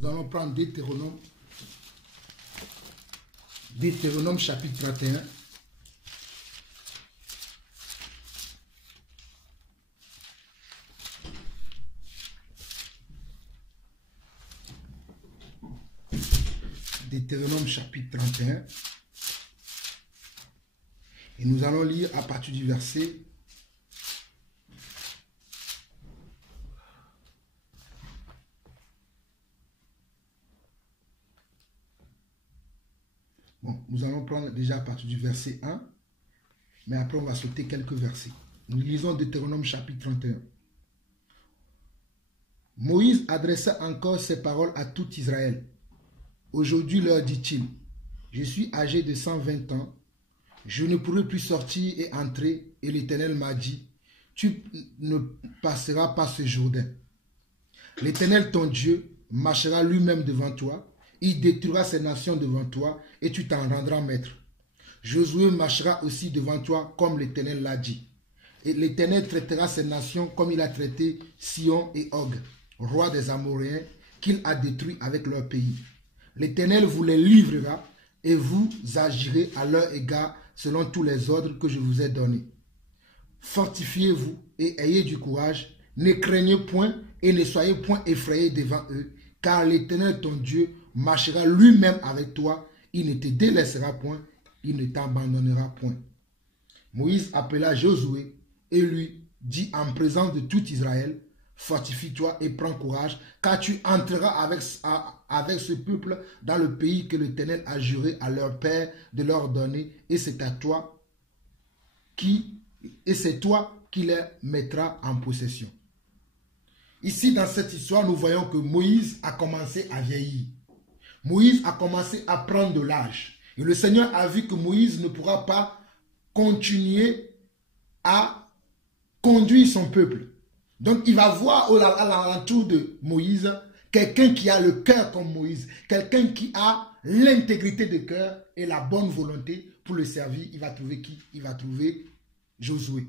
Nous allons prendre Deutéronome chapitre 31. Deutéronome chapitre 31. Et nous allons lire à partir du verset . Bon, nous allons prendre déjà à partir du verset 1, mais après on va sauter quelques versets. Nous lisons Deutéronome chapitre 31. Moïse adressa encore ces paroles à tout Israël. Aujourd'hui leur dit-il, je suis âgé de 120 ans, je ne pourrai plus sortir et entrer, et l'Éternel m'a dit, tu ne passeras pas ce Jourdain. L'Éternel ton Dieu marchera lui-même devant toi, il détruira ces nations devant toi, et tu t'en rendras maître. Josué marchera aussi devant toi, comme l'Éternel l'a dit. Et l'Éternel traitera ces nations comme il a traité Sion et Og, rois des Amoréens, qu'il a détruits avec leur pays. L'Éternel vous les livrera, et vous agirez à leur égard selon tous les ordres que je vous ai donnés. Fortifiez-vous et ayez du courage, ne craignez point et ne soyez point effrayés devant eux, car l'Éternel ton Dieu marchera lui-même avec toi, il ne te délaissera point, il ne t'abandonnera point. Moïse appela Josué et lui dit en présence de tout Israël, fortifie-toi et prends courage, car tu entreras avec ce peuple dans le pays que l'Éternel a juré à leur père de leur donner, et c'est toi qui les mettras en possession. Ici, dans cette histoire, nous voyons que Moïse a commencé à vieillir. Moïse a commencé à prendre de l'âge. Et le Seigneur a vu que Moïse ne pourra pas continuer à conduire son peuple. Donc, il va voir à l'entour de Moïse quelqu'un qui a le cœur comme Moïse, quelqu'un qui a l'intégrité de cœur et la bonne volonté pour le servir. Il va trouver qui? Il va trouver Josué.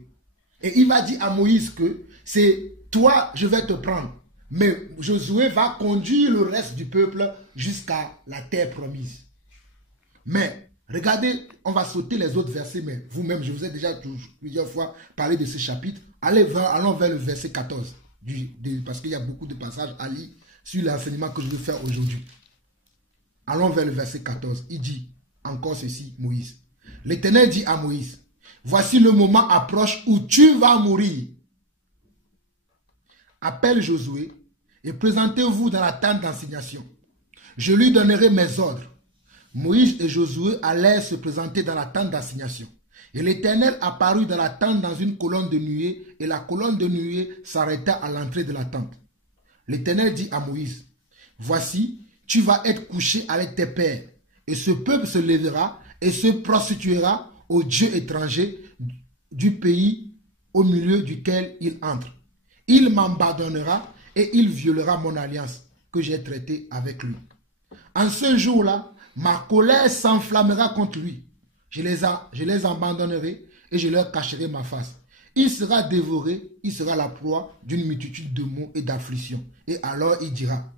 Et il va dire à Moïse que c'est toi, je vais te prendre. Mais Josué va conduire le reste du peuple jusqu'à la terre promise. Mais regardez, on va sauter les autres versets, mais vous-même, je vous ai déjà plusieurs fois parlé de ce chapitre. Allons vers le verset 14, parce qu'il y a beaucoup de passages à lire sur l'enseignement que je veux faire aujourd'hui. Allons vers le verset 14. Il dit encore ceci, Moïse. L'Éternel dit à Moïse, voici le moment approche où tu vas mourir. Appelle Josué et présentez-vous dans la tente d'assignation. Je lui donnerai mes ordres. Moïse et Josué allèrent se présenter dans la tente d'assignation. Et l'Éternel apparut dans la tente dans une colonne de nuée, et la colonne de nuée s'arrêta à l'entrée de la tente. L'Éternel dit à Moïse, voici, tu vas être couché avec tes pères, et ce peuple se lèvera et se prostituera aux dieux étrangers du pays au milieu duquel il entre. Il m'abandonnera et il violera mon alliance que j'ai traitée avec lui. En ce jour-là, ma colère s'enflammera contre lui. Je les abandonnerai et je leur cacherai ma face. Il sera dévoré, il sera la proie d'une multitude de maux et d'afflictions. Et alors il dira,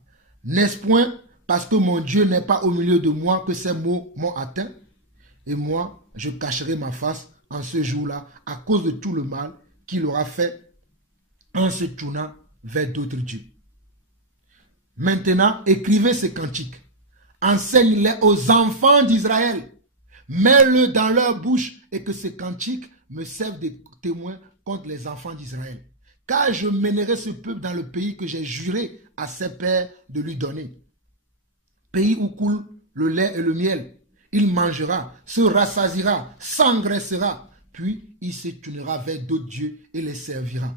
n'est-ce point parce que mon Dieu n'est pas au milieu de moi que ces maux m'ont atteint? Et moi, je cacherai ma face en ce jour-là à cause de tout le mal qu'il aura fait en se tournant vers d'autres dieux. Maintenant, écrivez ces cantiques. Enseigne-les aux enfants d'Israël. Mets-le dans leur bouche et que ces cantiques me servent de témoins contre les enfants d'Israël. Car je mènerai ce peuple dans le pays que j'ai juré à ses pères de lui donner. Pays où coule le lait et le miel. Il mangera, se rassasiera, s'engraissera, puis il se tournera vers d'autres dieux et les servira.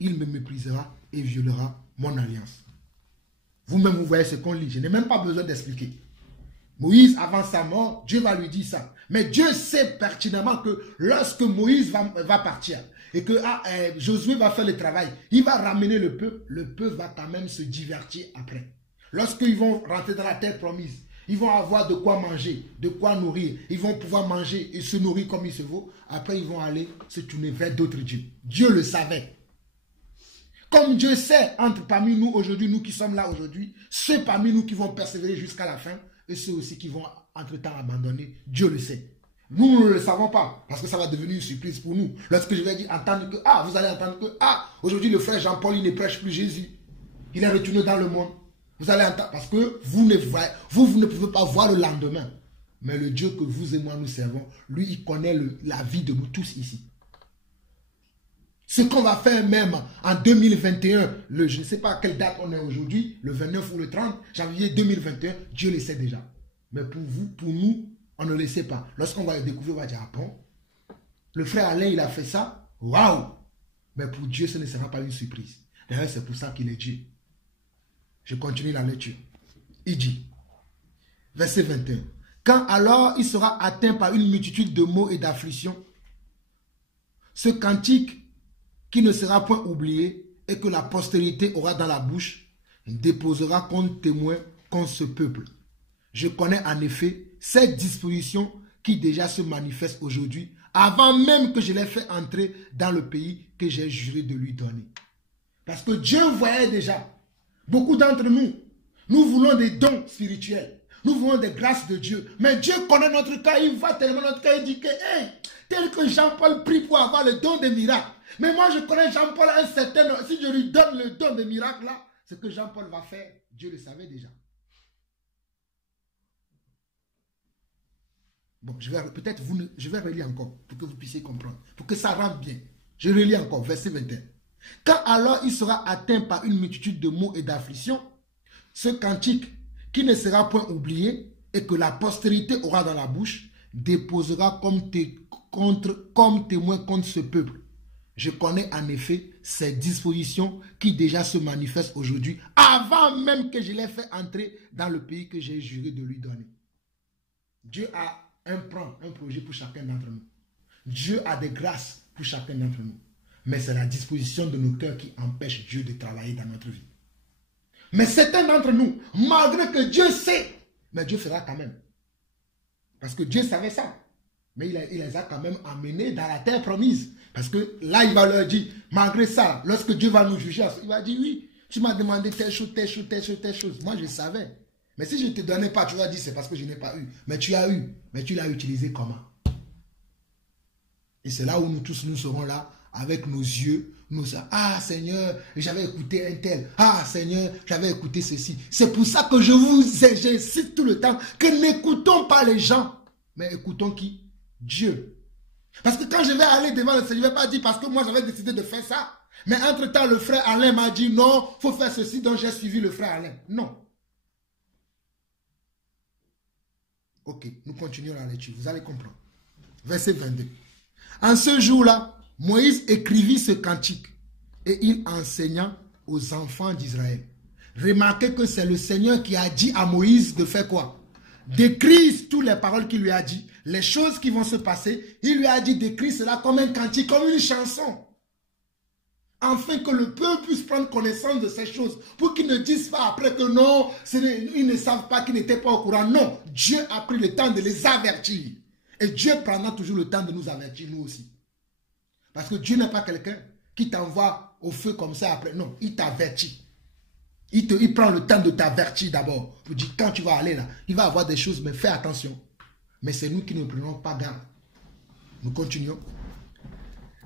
Il me méprisera et violera mon alliance. Vous-même, vous voyez ce qu'on lit. Je n'ai même pas besoin d'expliquer. Moïse, avant sa mort, Dieu va lui dire ça. Mais Dieu sait pertinemment que lorsque Moïse va partir et que Josué va faire le travail, il va ramener le peuple va quand même se divertir après. Lorsqu'ils vont rentrer dans la terre promise, ils vont avoir de quoi manger, de quoi nourrir. Ils vont pouvoir manger et se nourrir comme il se vaut. Après, ils vont aller se tourner vers d'autres dieux. Dieu le savait. Comme Dieu sait entre parmi nous aujourd'hui, nous qui sommes là aujourd'hui, ceux parmi nous qui vont persévérer jusqu'à la fin et ceux aussi qui vont entre-temps abandonner, Dieu le sait. Nous ne le savons pas parce que ça va devenir une surprise pour nous. Lorsque je vais dire entendre que, vous allez entendre que, aujourd'hui le frère Jean-Paul, il ne prêche plus Jésus. Il est retourné dans le monde. Vous allez entendre, parce que vous ne pouvez pas voir le lendemain. Mais le Dieu que vous et moi nous servons, lui, il connaît la vie de nous tous ici. Ce qu'on va faire même en 2021, je ne sais pas à quelle date on est aujourd'hui, le 29 ou le 30 janvier 2021, Dieu le sait déjà. Mais pour vous, pour nous, on ne le sait pas. Lorsqu'on va le découvrir, on va dire, bon, le frère Alain, il a fait ça, waouh! Mais pour Dieu, ce ne sera pas une surprise. D'ailleurs, c'est pour ça qu'il est Dieu. Je continue la lecture. Il dit, verset 21, quand alors il sera atteint par une multitude de maux et d'afflictions, ce cantique qui ne sera point oublié et que la postérité aura dans la bouche, déposera comme témoin contre ce peuple. Je connais en effet cette disposition qui déjà se manifeste aujourd'hui, avant même que je l'ai fait entrer dans le pays que j'ai juré de lui donner. Parce que Dieu voyait déjà, beaucoup d'entre nous, nous voulons des dons spirituels, nous voulons des grâces de Dieu, mais Dieu connaît notre cas, il voit tellement notre cas, il dit que, tel que Jean-Paul prie pour avoir le don des miracles, mais moi je connais Jean-Paul un certain, si je lui donne le don des miracles là, ce que Jean-Paul va faire, Dieu le savait déjà. Bon, je vais relire encore pour que vous puissiez comprendre, pour que ça rentre bien. Je relis encore, verset 21. Quand alors il sera atteint par une multitude de maux et d'afflictions, ce cantique qui ne sera point oublié et que la postérité aura dans la bouche, déposera comme témoin contre ce peuple. Je connais en effet ces dispositions qui déjà se manifestent aujourd'hui, avant même que je l'ai fait entrer dans le pays que j'ai juré de lui donner. Dieu a un projet pour chacun d'entre nous. Dieu a des grâces pour chacun d'entre nous. Mais c'est la disposition de nos cœurs qui empêche Dieu de travailler dans notre vie. Mais certains d'entre nous, malgré que Dieu sait, mais Dieu fera quand même. Parce que Dieu savait ça. Mais il les a quand même emmenés dans la terre promise. Parce que là, il va leur dire, malgré ça, lorsque Dieu va nous juger, il va dire, oui, tu m'as demandé telle chose, telle chose, telle chose, telle chose. Moi, je savais. Mais si je ne te donnais pas, tu vas dire, c'est parce que je n'ai pas eu. Mais tu as eu. Mais tu l'as utilisé comment? Et c'est là où nous tous, nous serons là, avec nos yeux, Seigneur, j'avais écouté un tel. Seigneur, j'avais écouté ceci. C'est pour ça que j'insiste tout le temps que n'écoutons pas les gens, mais écoutons qui? Dieu. Parce que quand je vais aller devant le Seigneur, je ne vais pas dire parce que moi j'avais décidé de faire ça. Mais entre-temps, le frère Alain m'a dit non, il faut faire ceci, donc j'ai suivi le frère Alain. Non. Ok, nous continuons la lecture, vous allez comprendre. Verset 22. En ce jour-là, Moïse écrivit ce cantique et il enseigna aux enfants d'Israël. Remarquez que c'est le Seigneur qui a dit à Moïse de faire quoi? D'écrire toutes les paroles qu'il lui a dit, les choses qui vont se passer. Il lui a dit d'écrire cela comme un cantique, comme une chanson. Afin que le peuple puisse prendre connaissance de ces choses. Pour qu'ils ne disent pas après que non, ils ne savent pas, qu'ils n'étaient pas au courant. Non, Dieu a pris le temps de les avertir. Et Dieu prendra toujours le temps de nous avertir, nous aussi. Parce que Dieu n'est pas quelqu'un qui t'envoie au feu comme ça après. Non, il t'avertit. Il prend le temps de t'avertir d'abord. Pour dire quand tu vas aller là, il va avoir des choses, mais fais attention. Mais c'est nous qui ne prenons pas garde. Nous continuons.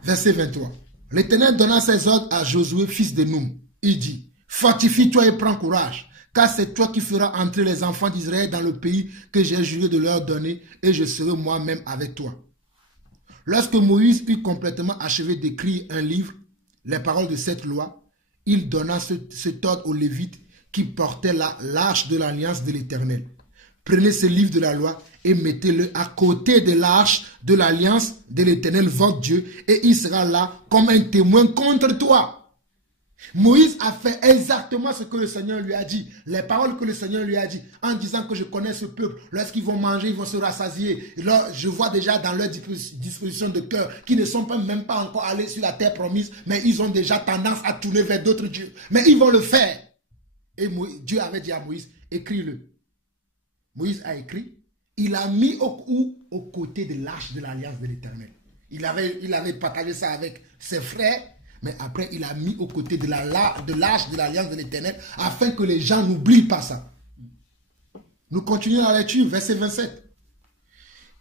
Verset 23. L'Éternel donna ses ordres à Josué, fils de Noum. Il dit, fortifie-toi et prends courage, car c'est toi qui feras entrer les enfants d'Israël dans le pays que j'ai juré de leur donner, et je serai moi-même avec toi. Lorsque Moïse eut complètement achevé d'écrire un livre, les paroles de cette loi, il donna cet ordre aux Lévites qui portaient l'arche de l'alliance de l'Éternel. Prenez ce livre de la loi et mettez-le à côté de l'arche de l'alliance de l'Éternel, votre Dieu, et il sera là comme un témoin contre toi. Moïse a fait exactement ce que le Seigneur lui a dit, les paroles que le Seigneur lui a dit, en disant que je connais ce peuple, lorsqu'ils vont manger, ils vont se rassasier. Et là, je vois déjà dans leur disposition de cœur qu'ils ne sont même pas encore allés sur la terre promise, mais ils ont déjà tendance à tourner vers d'autres dieux. Mais ils vont le faire. Et Dieu avait dit à Moïse, écris-le. Moïse a écrit, il a mis au côté de l'arche de l'alliance de l'Éternel. Il avait partagé ça avec ses frères, Mais après, il a mis aux côtés de l'arche de l'alliance de l'Éternel afin que les gens n'oublient pas ça. Nous continuons la lecture, verset 27.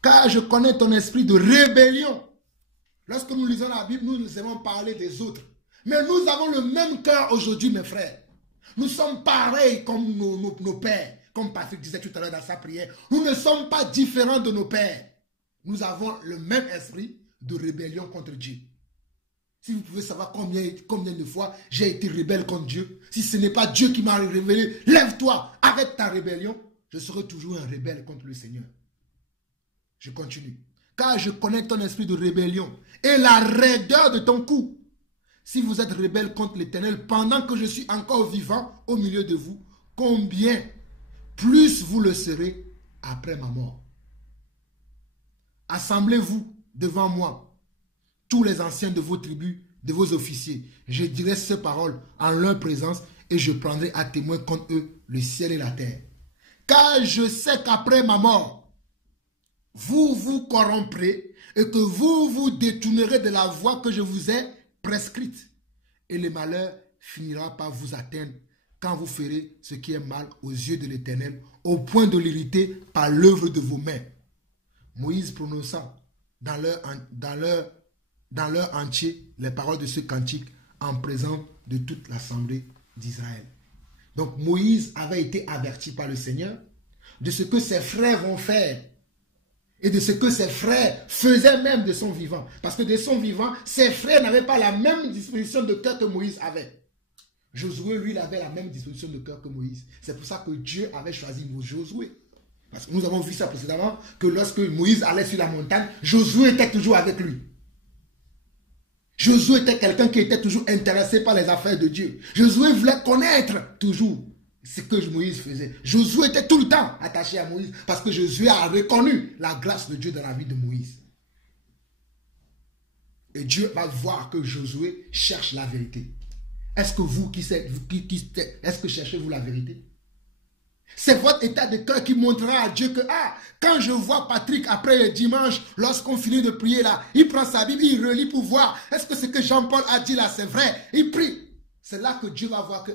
Car je connais ton esprit de rébellion. Lorsque nous lisons la Bible, nous aimons parler des autres. Mais nous avons le même cœur aujourd'hui, mes frères. Nous sommes pareils comme nos pères. Comme Patrick disait tout à l'heure dans sa prière. Nous ne sommes pas différents de nos pères. Nous avons le même esprit de rébellion contre Dieu. Si vous pouvez savoir combien de fois j'ai été rebelle contre Dieu, si ce n'est pas Dieu qui m'a révélé, lève-toi avec ta rébellion, je serai toujours un rebelle contre le Seigneur. Je continue. Car je connais ton esprit de rébellion et la raideur de ton cou. Si vous êtes rebelle contre l'Éternel pendant que je suis encore vivant au milieu de vous, combien plus vous le serez après ma mort. Assemblez-vous devant moi, tous les anciens de vos tribus, de vos officiers. Je dirai ces paroles en leur présence et je prendrai à témoin contre eux le ciel et la terre. Car je sais qu'après ma mort, vous vous corromprez et que vous vous détournerez de la voie que je vous ai prescrite. Et le malheur finira par vous atteindre quand vous ferez ce qui est mal aux yeux de l'Éternel, au point de l'irriter par l'œuvre de vos mains. Moïse prononça dans leur entier les paroles de ce cantique en présence de toute l'assemblée d'Israël. Donc Moïse avait été averti par le Seigneur de ce que ses frères vont faire et de ce que ses frères faisaient même de son vivant. Parce que de son vivant, ses frères n'avaient pas la même disposition de cœur que Moïse avait. Josué, lui, il avait la même disposition de cœur que Moïse. C'est pour ça que Dieu avait choisi Josué. Parce que nous avons vu ça précédemment, que lorsque Moïse allait sur la montagne, Josué était toujours avec lui. Josué était quelqu'un qui était toujours intéressé par les affaires de Dieu. Josué voulait connaître toujours ce que Moïse faisait. Josué était tout le temps attaché à Moïse parce que Josué a reconnu la grâce de Dieu dans la vie de Moïse. Et Dieu va voir que Josué cherche la vérité. Est-ce que vous est-ce que cherchez-vous la vérité? C'est votre état de cœur qui montrera à Dieu que, quand je vois Patrick après le dimanche, lorsqu'on finit de prier là, il prend sa Bible, il relit pour voir, est-ce que ce que Jean-Paul a dit là, c'est vrai? Il prie. C'est là que Dieu va voir que,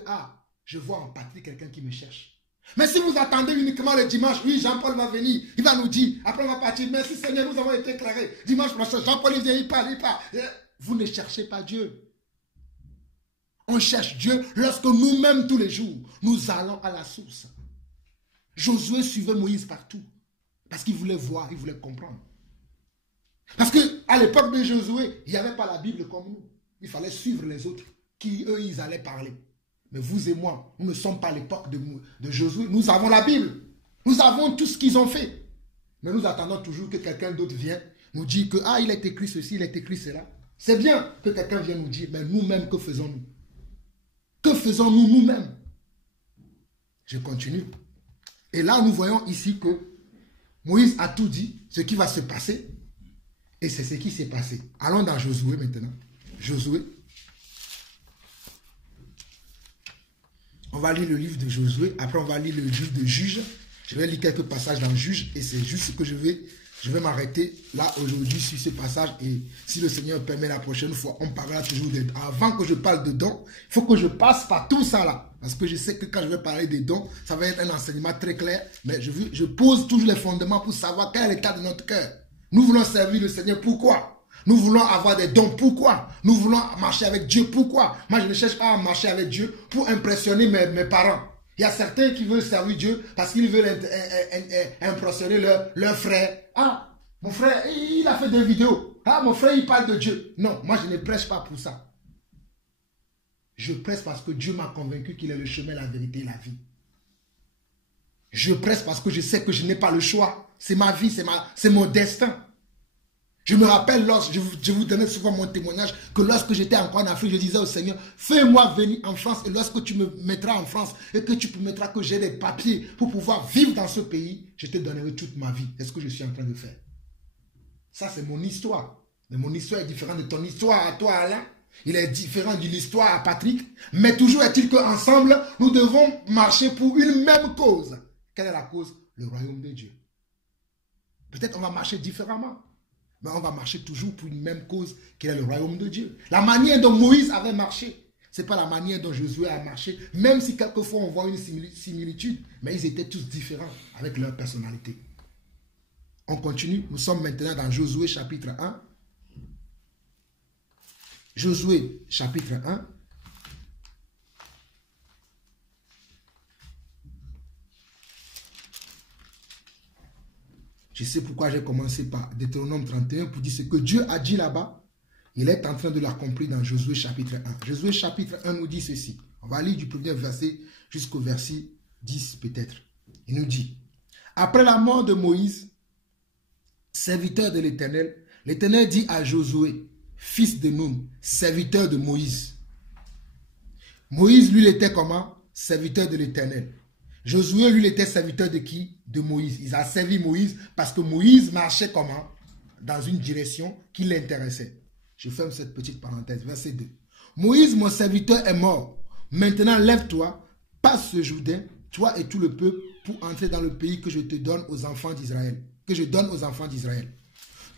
je vois en Patrick quelqu'un qui me cherche. Mais si vous attendez uniquement le dimanche, oui, Jean-Paul va venir, il va nous dire, après on va partir, merci Seigneur, nous avons été éclairés. Dimanche prochain, Jean-Paul il vient, il parle. Vous ne cherchez pas Dieu. On cherche Dieu lorsque nous-mêmes tous les jours, nous allons à la source. Josué suivait Moïse partout. Parce qu'il voulait voir, il voulait comprendre. Parce qu'à l'époque de Josué, il n'y avait pas la Bible comme nous. Il fallait suivre les autres, qui eux, ils allaient parler. Mais vous et moi, nous ne sommes pas à l'époque de Josué. Nous avons la Bible. Nous avons tout ce qu'ils ont fait. Mais nous attendons toujours que quelqu'un d'autre vienne nous dire que, il est écrit ceci, il est écrit cela. C'est bien que quelqu'un vienne nous dire, mais nous-mêmes, que faisons-nous? Que faisons-nous nous-mêmes? Je continue. Et là, nous voyons ici que Moïse a tout dit, ce qui va se passer. Et c'est ce qui s'est passé. Allons dans Josué maintenant. Josué. On va lire le livre de Josué. Après, on va lire le livre de Juges. Je vais lire quelques passages dans Juges. Et c'est juste ce que je vais m'arrêter là aujourd'hui sur ce passage. Et si le Seigneur permet, la prochaine fois, on parlera toujours de... Avant que je parle de dons, il faut que je passe par tout ça là. Parce que je sais que quand je vais parler des dons, ça va être un enseignement très clair. Mais je pose toujours les fondements pour savoir quel est l'état de notre cœur. Nous voulons servir le Seigneur. Pourquoi? Nous voulons avoir des dons. Pourquoi? Nous voulons marcher avec Dieu. Pourquoi? Moi, je ne cherche pas à marcher avec Dieu pour impressionner mes parents. Il y a certains qui veulent servir Dieu parce qu'ils veulent impressionner leur frère. Mon frère, il a fait des vidéos. Mon frère, il parle de Dieu. Non, moi, je ne prêche pas pour ça. Je prêche parce que Dieu m'a convaincu qu'il est le chemin, la vérité et la vie. Je prêche parce que je sais que je n'ai pas le choix. C'est ma vie, c'est mon destin. Je me rappelle, je vous donnais souvent mon témoignage, que lorsque j'étais encore en Afrique, je disais au Seigneur, fais-moi venir en France, et lorsque tu me mettras en France, et que tu permettras que j'ai des papiers pour pouvoir vivre dans ce pays, je te donnerai toute ma vie. C'est ce que je suis en train de faire. Ça, c'est mon histoire. Mais mon histoire est différente de ton histoire à toi, Alain. Il est différent de l'histoire à Patrick. Mais toujours est-il qu'ensemble, nous devons marcher pour une même cause. Quelle est la cause? Le royaume de Dieu. Peut-être on va marcher différemment. Mais on va marcher toujours pour une même cause qui est le royaume de Dieu. La manière dont Moïse avait marché, ce n'est pas la manière dont Josué a marché, même si quelquefois on voit une similitude, mais ils étaient tous différents avec leur personnalité. On continue, nous sommes maintenant dans Josué chapitre 1. Josué chapitre 1. Je sais pourquoi j'ai commencé par Deutéronome 31 pour dire ce que Dieu a dit là-bas. Il est en train de l'accomplir dans Josué chapitre 1. Josué chapitre 1 nous dit ceci. On va lire du premier verset jusqu'au verset 10 peut-être. Il nous dit, après la mort de Moïse, serviteur de l'Éternel, l'Éternel dit à Josué, fils de Nun, serviteur de Moïse. Moïse, lui, il était comment? Serviteur de l'Éternel. Josué, lui, il était serviteur de qui? De Moïse. Il a servi Moïse parce que Moïse marchait comment? Dans une direction qui l'intéressait. Je ferme cette petite parenthèse. Verset 2. Moïse, mon serviteur, est mort. Maintenant, lève-toi, passe ce Jourdain, toi et tout le peuple, pour entrer dans le pays que je te donne aux enfants d'Israël. Que je donne aux enfants d'Israël.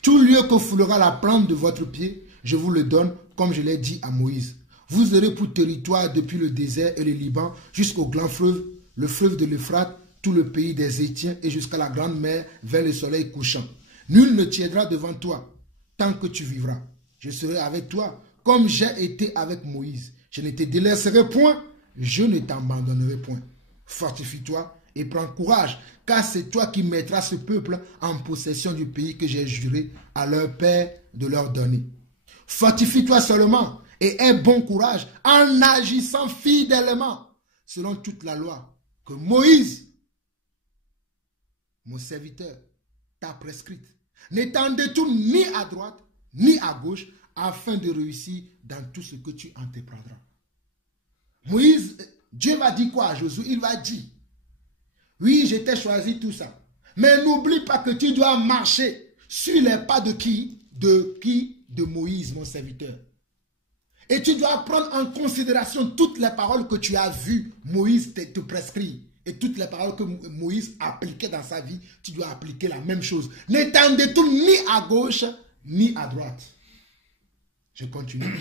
Tout lieu que foulera la plante de votre pied, je vous le donne, comme je l'ai dit à Moïse. Vous aurez pour territoire depuis le désert et le Liban jusqu'au grand fleuve, le fleuve de l'Euphrate, tout le pays des Hétiens et jusqu'à la grande mer vers le soleil couchant. Nul ne tiendra devant toi tant que tu vivras. Je serai avec toi comme j'ai été avec Moïse. Je ne te délaisserai point, je ne t'abandonnerai point. Fortifie-toi et prends courage, car c'est toi qui mettras ce peuple en possession du pays que j'ai juré à leur père de leur donner. Fortifie-toi seulement et aie bon courage en agissant fidèlement selon toute la loi que Moïse, mon serviteur, t'a prescrite. Ne t'en détourne ni à droite ni à gauche afin de réussir dans tout ce que tu entreprendras. Moïse, Dieu va dire quoi à Josué? Il va dire, oui, je t'ai choisi tout ça, mais n'oublie pas que tu dois marcher sur les pas de qui? De Moïse, mon serviteur. Et tu dois prendre en considération toutes les paroles que tu as vues Moïse te prescrire. Et toutes les paroles que Moïse appliquait dans sa vie, tu dois appliquer la même chose. Ne t'en détourne ni à gauche, ni à droite. Je continue.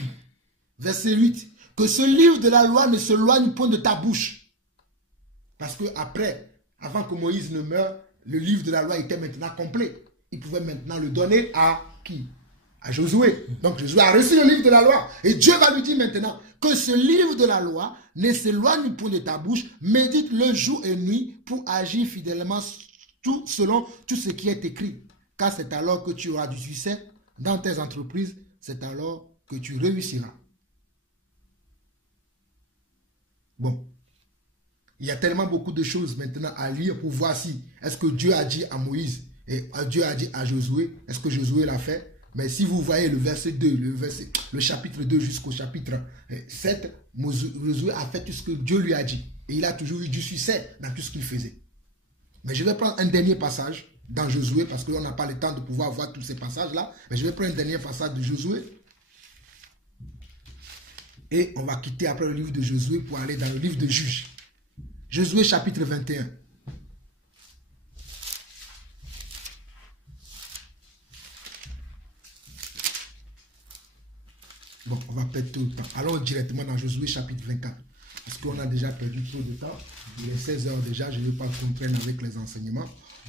Verset 8. Que ce livre de la loi ne s'éloigne point de ta bouche. Parce que après, avant que Moïse ne meure, le livre de la loi était maintenant complet. Il pouvait maintenant le donner à qui? À Josué. Donc Josué a reçu le livre de la loi. Et Dieu va lui dire maintenant que ce livre de la loi ne s'éloigne point de ta bouche. Médite le jour et nuit pour agir fidèlement selon tout ce qui est écrit. Car c'est alors que tu auras du succès dans tes entreprises. C'est alors que tu réussiras. Bon. Il y a tellement beaucoup de choses maintenant à lire pour voir si est-ce que Dieu a dit à Moïse et Dieu a dit à Josué. Est-ce que Josué l'a fait? Mais si vous voyez le verset 2, le chapitre 2 jusqu'au chapitre 7, Josué a fait tout ce que Dieu lui a dit. Et il a toujours eu du succès dans tout ce qu'il faisait. Mais je vais prendre un dernier passage dans Josué, parce qu'on n'a pas le temps de pouvoir voir tous ces passages-là. Mais je vais prendre un dernier passage de Josué. Et on va quitter après le livre de Josué pour aller dans le livre de Juges. Josué chapitre 21. Bon, on va perdre tout le temps. Allons directement dans Josué chapitre 24. Parce qu'on a déjà perdu trop de temps. Il est 16 heures déjà, je ne vais pas contraindre avec les enseignements.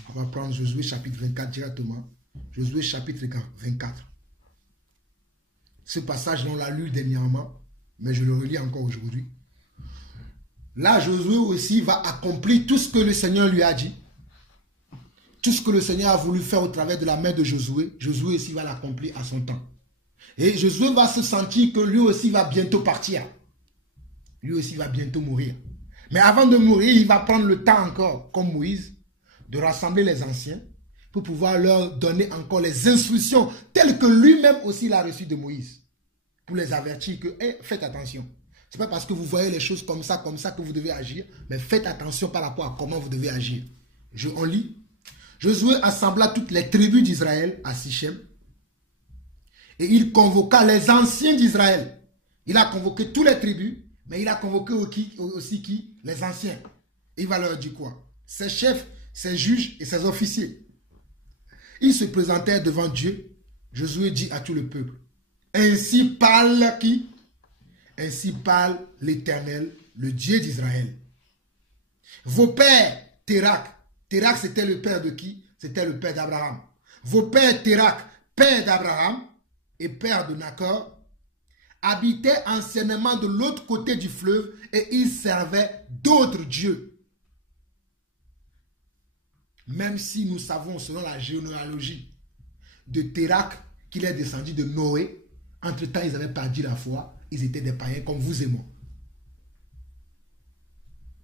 On va prendre Josué chapitre 24 directement. Josué chapitre 24. Ce passage, on l'a lu dernièrement, mais je le relis encore aujourd'hui. Là, Josué aussi va accomplir tout ce que le Seigneur lui a dit. Tout ce que le Seigneur a voulu faire au travers de la main de Josué, Josué aussi va l'accomplir à son temps. Et Josué va se sentir que lui aussi va bientôt partir. Lui aussi va bientôt mourir. Mais avant de mourir, il va prendre le temps encore, comme Moïse, de rassembler les anciens pour pouvoir leur donner encore les instructions telles que lui-même aussi l'a reçu de Moïse. Pour les avertir que, faites attention. Ce n'est pas parce que vous voyez les choses comme ça que vous devez agir, mais faites attention par rapport à comment vous devez agir. On lit. Josué assembla toutes les tribus d'Israël à Sichem et il convoqua les anciens d'Israël. Il a convoqué toutes les tribus, mais il a convoqué aussi qui? Les anciens. Et il va leur dire quoi? Ses chefs, ses juges et ses officiers. Ils se présentèrent devant Dieu Josué dit à tout le peuple, ainsi parle qui? Ainsi parle l'Éternel, le Dieu d'Israël. Vos pères, Térak c'était le père de qui? C'était le père d'Abraham. Vos pères Térak, père d'Abraham et père de Nacor, habitaient anciennement de l'autre côté du fleuve et ils servaient d'autres dieux. Même si nous savons, selon la généalogie de Térak, qu'il est descendu de Noé, entre-temps ils avaient perdu la foi, ils étaient des païens comme vous et moi.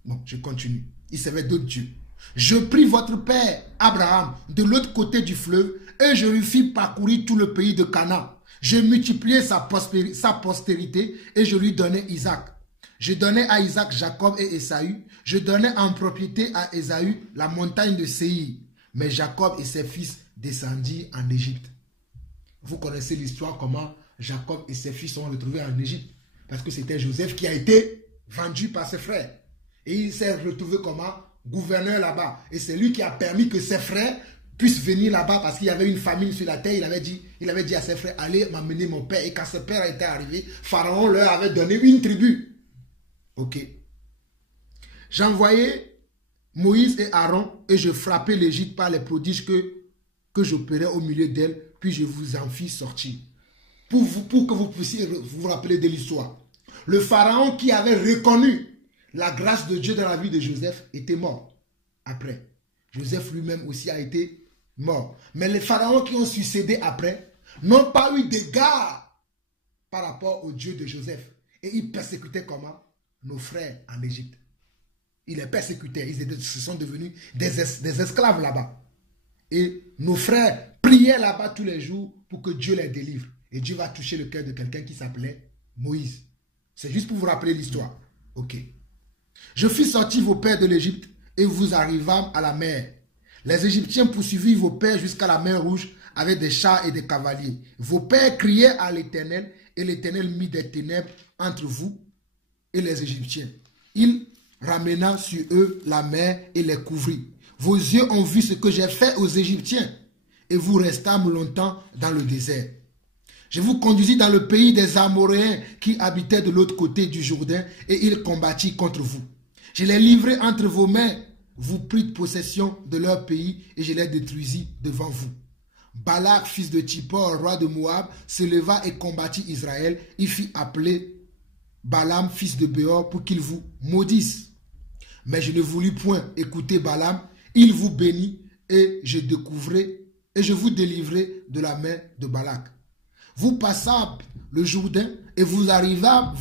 Bon, je continue. Ils servaient d'autres dieux. Je pris votre père Abraham de l'autre côté du fleuve et je lui fis parcourir tout le pays de Canaan. Je multipliai sa postérité et je lui donnai Isaac. Je donnai à Isaac Jacob et Ésaü. Je donnai en propriété à Ésaü la montagne de Séhir. Mais Jacob et ses fils descendirent en Égypte. Vous connaissez l'histoire comment Jacob et ses fils sont retrouvés en Égypte. Parce que c'était Joseph qui a été vendu par ses frères. Et il s'est retrouvé comment? Gouverneur là-bas. Et c'est lui qui a permis que ses frères puissent venir là-bas parce qu'il y avait une famine sur la terre. Il avait dit à ses frères, allez m'amener mon père. Et quand ce père était arrivé, Pharaon leur avait donné une tribu. Ok. J'envoyais Moïse et Aaron et je frappais l'Égypte par les prodiges que j'opérais au milieu d'elle. Puis je vous en fis sortir. Pour que vous puissiez vous rappeler de l'histoire. Le Pharaon qui avait reconnu la grâce de Dieu dans la vie de Joseph était mort. Après, Joseph lui-même aussi a été mort. Mais les pharaons qui ont succédé après n'ont pas eu d'égard par rapport au Dieu de Joseph. Et ils persécutaient comment? Nos frères en Égypte. Ils les persécutaient. Ils se sont devenus des esclaves là-bas. Et nos frères priaient là-bas tous les jours pour que Dieu les délivre. Et Dieu va toucher le cœur de quelqu'un qui s'appelait Moïse. C'est juste pour vous rappeler l'histoire. Ok. Je fis sortir vos pères de l'Égypte et vous arrivâmes à la mer. Les Égyptiens poursuivirent vos pères jusqu'à la mer Rouge avec des chars et des cavaliers. Vos pères criaient à l'Éternel et l'Éternel mit des ténèbres entre vous et les Égyptiens. Il ramena sur eux la mer et les couvrit. Vos yeux ont vu ce que j'ai fait aux Égyptiens et vous restâmes longtemps dans le désert. Je vous conduisis dans le pays des Amoréens qui habitaient de l'autre côté du Jourdain et ils combattirent contre vous. Je les livrai entre vos mains, vous prîtes possession de leur pays et je les détruisis devant vous. Balak, fils de Tsippor, roi de Moab, se leva et combattit Israël. Il fit appeler Balaam, fils de Béor, pour qu'il vous maudisse. Mais je ne voulus point écouter Balaam. Il vous bénit et je vous délivrai de la main de Balak. Vous passâtes le Jourdain et vous arrivâtes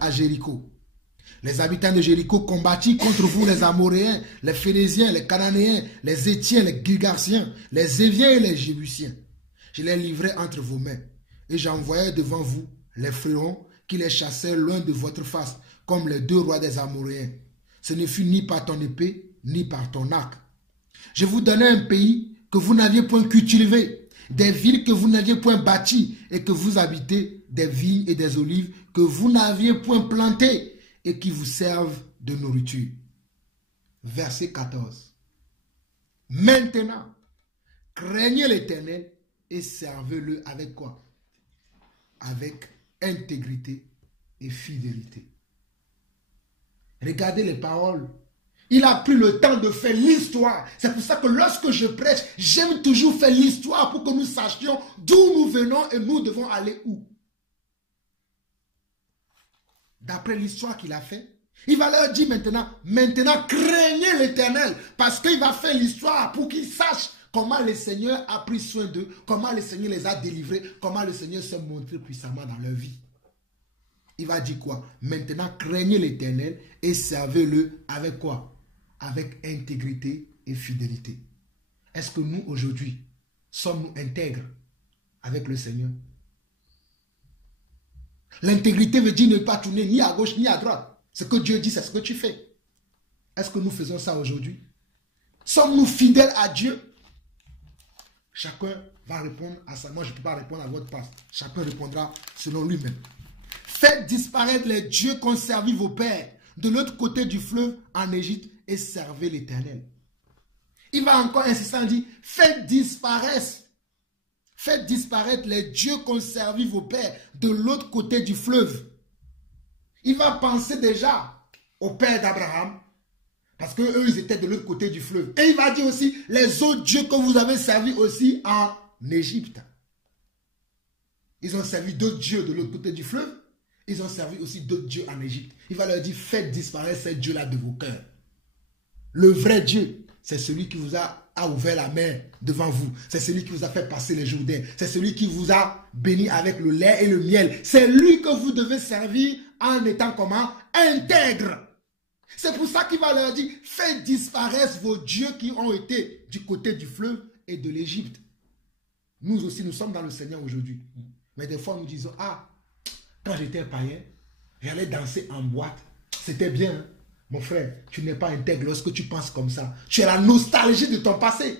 à Jéricho. Les habitants de Jéricho combattirent contre vous les Amoréens, les Phéréziens, les Cananéens, les Étiens, les Girgasiens, les Éviens et les Jébusiens. Je les livrai entre vos mains et j'envoyai devant vous les frérons qui les chassèrent loin de votre face, comme les deux rois des Amoréens. Ce ne fut ni par ton épée, ni par ton arc. Je vous donnai un pays que vous n'aviez point cultivé, des villes que vous n'aviez point bâties et que vous habitez, des vignes et des olives que vous n'aviez point plantées et qui vous servent de nourriture. Verset 14. Maintenant, craignez l'Éternel et servez-le avec quoi? Avec intégrité et fidélité. Regardez les paroles. Il a pris le temps de faire l'histoire. C'est pour ça que lorsque je prêche, j'aime toujours faire l'histoire pour que nous sachions d'où nous venons et nous devons aller où. D'après l'histoire qu'il a fait, il va leur dire maintenant craignez l'Éternel, parce qu'il va faire l'histoire pour qu'ils sachent comment le Seigneur a pris soin d'eux, comment le Seigneur les a délivrés, comment le Seigneur s'est montré puissamment dans leur vie. Il va dire quoi? Maintenant craignez l'Éternel et servez-le avec quoi? Avec intégrité et fidélité. Est-ce que nous aujourd'hui sommes-nous intègres avec le Seigneur? L'intégrité veut dire ne pas tourner ni à gauche ni à droite. Ce que Dieu dit, c'est ce que tu fais. Est-ce que nous faisons ça aujourd'hui? Sommes-nous fidèles à Dieu? Chacun va répondre à ça. Moi, je ne peux pas répondre à votre place. Chacun répondra selon lui-même. Faites disparaître les dieux qu'ont servi vos pères de l'autre côté du fleuve en Égypte et servez l'Éternel. Il va encore insister en disant, faites disparaître Faites disparaître les dieux qu'ont servi vos pères de l'autre côté du fleuve. Il va penser déjà au père d'Abraham, parce qu'eux, ils étaient de l'autre côté du fleuve. Et il va dire aussi, les autres dieux que vous avez servis aussi en Égypte. Ils ont servi d'autres dieux de l'autre côté du fleuve. Ils ont servi aussi d'autres dieux en Égypte. Il va leur dire, faites disparaître ces dieux-là de vos cœurs. Le vrai Dieu, c'est celui qui vous a ouvert la mer devant vous. C'est celui qui vous a fait passer les Jourdains. C'est celui qui vous a béni avec le lait et le miel. C'est lui que vous devez servir en étant comment? Intègre. C'est pour ça qu'il va leur dire, faites disparaître vos dieux qui ont été du côté du fleuve et de l'Égypte. Nous aussi, nous sommes dans le Seigneur aujourd'hui. Mais des fois, nous disons, ah, quand j'étais païen, j'allais danser en boîte. C'était bien, hein? Mon frère, tu n'es pas intègre lorsque tu penses comme ça. Tu as la nostalgie de ton passé.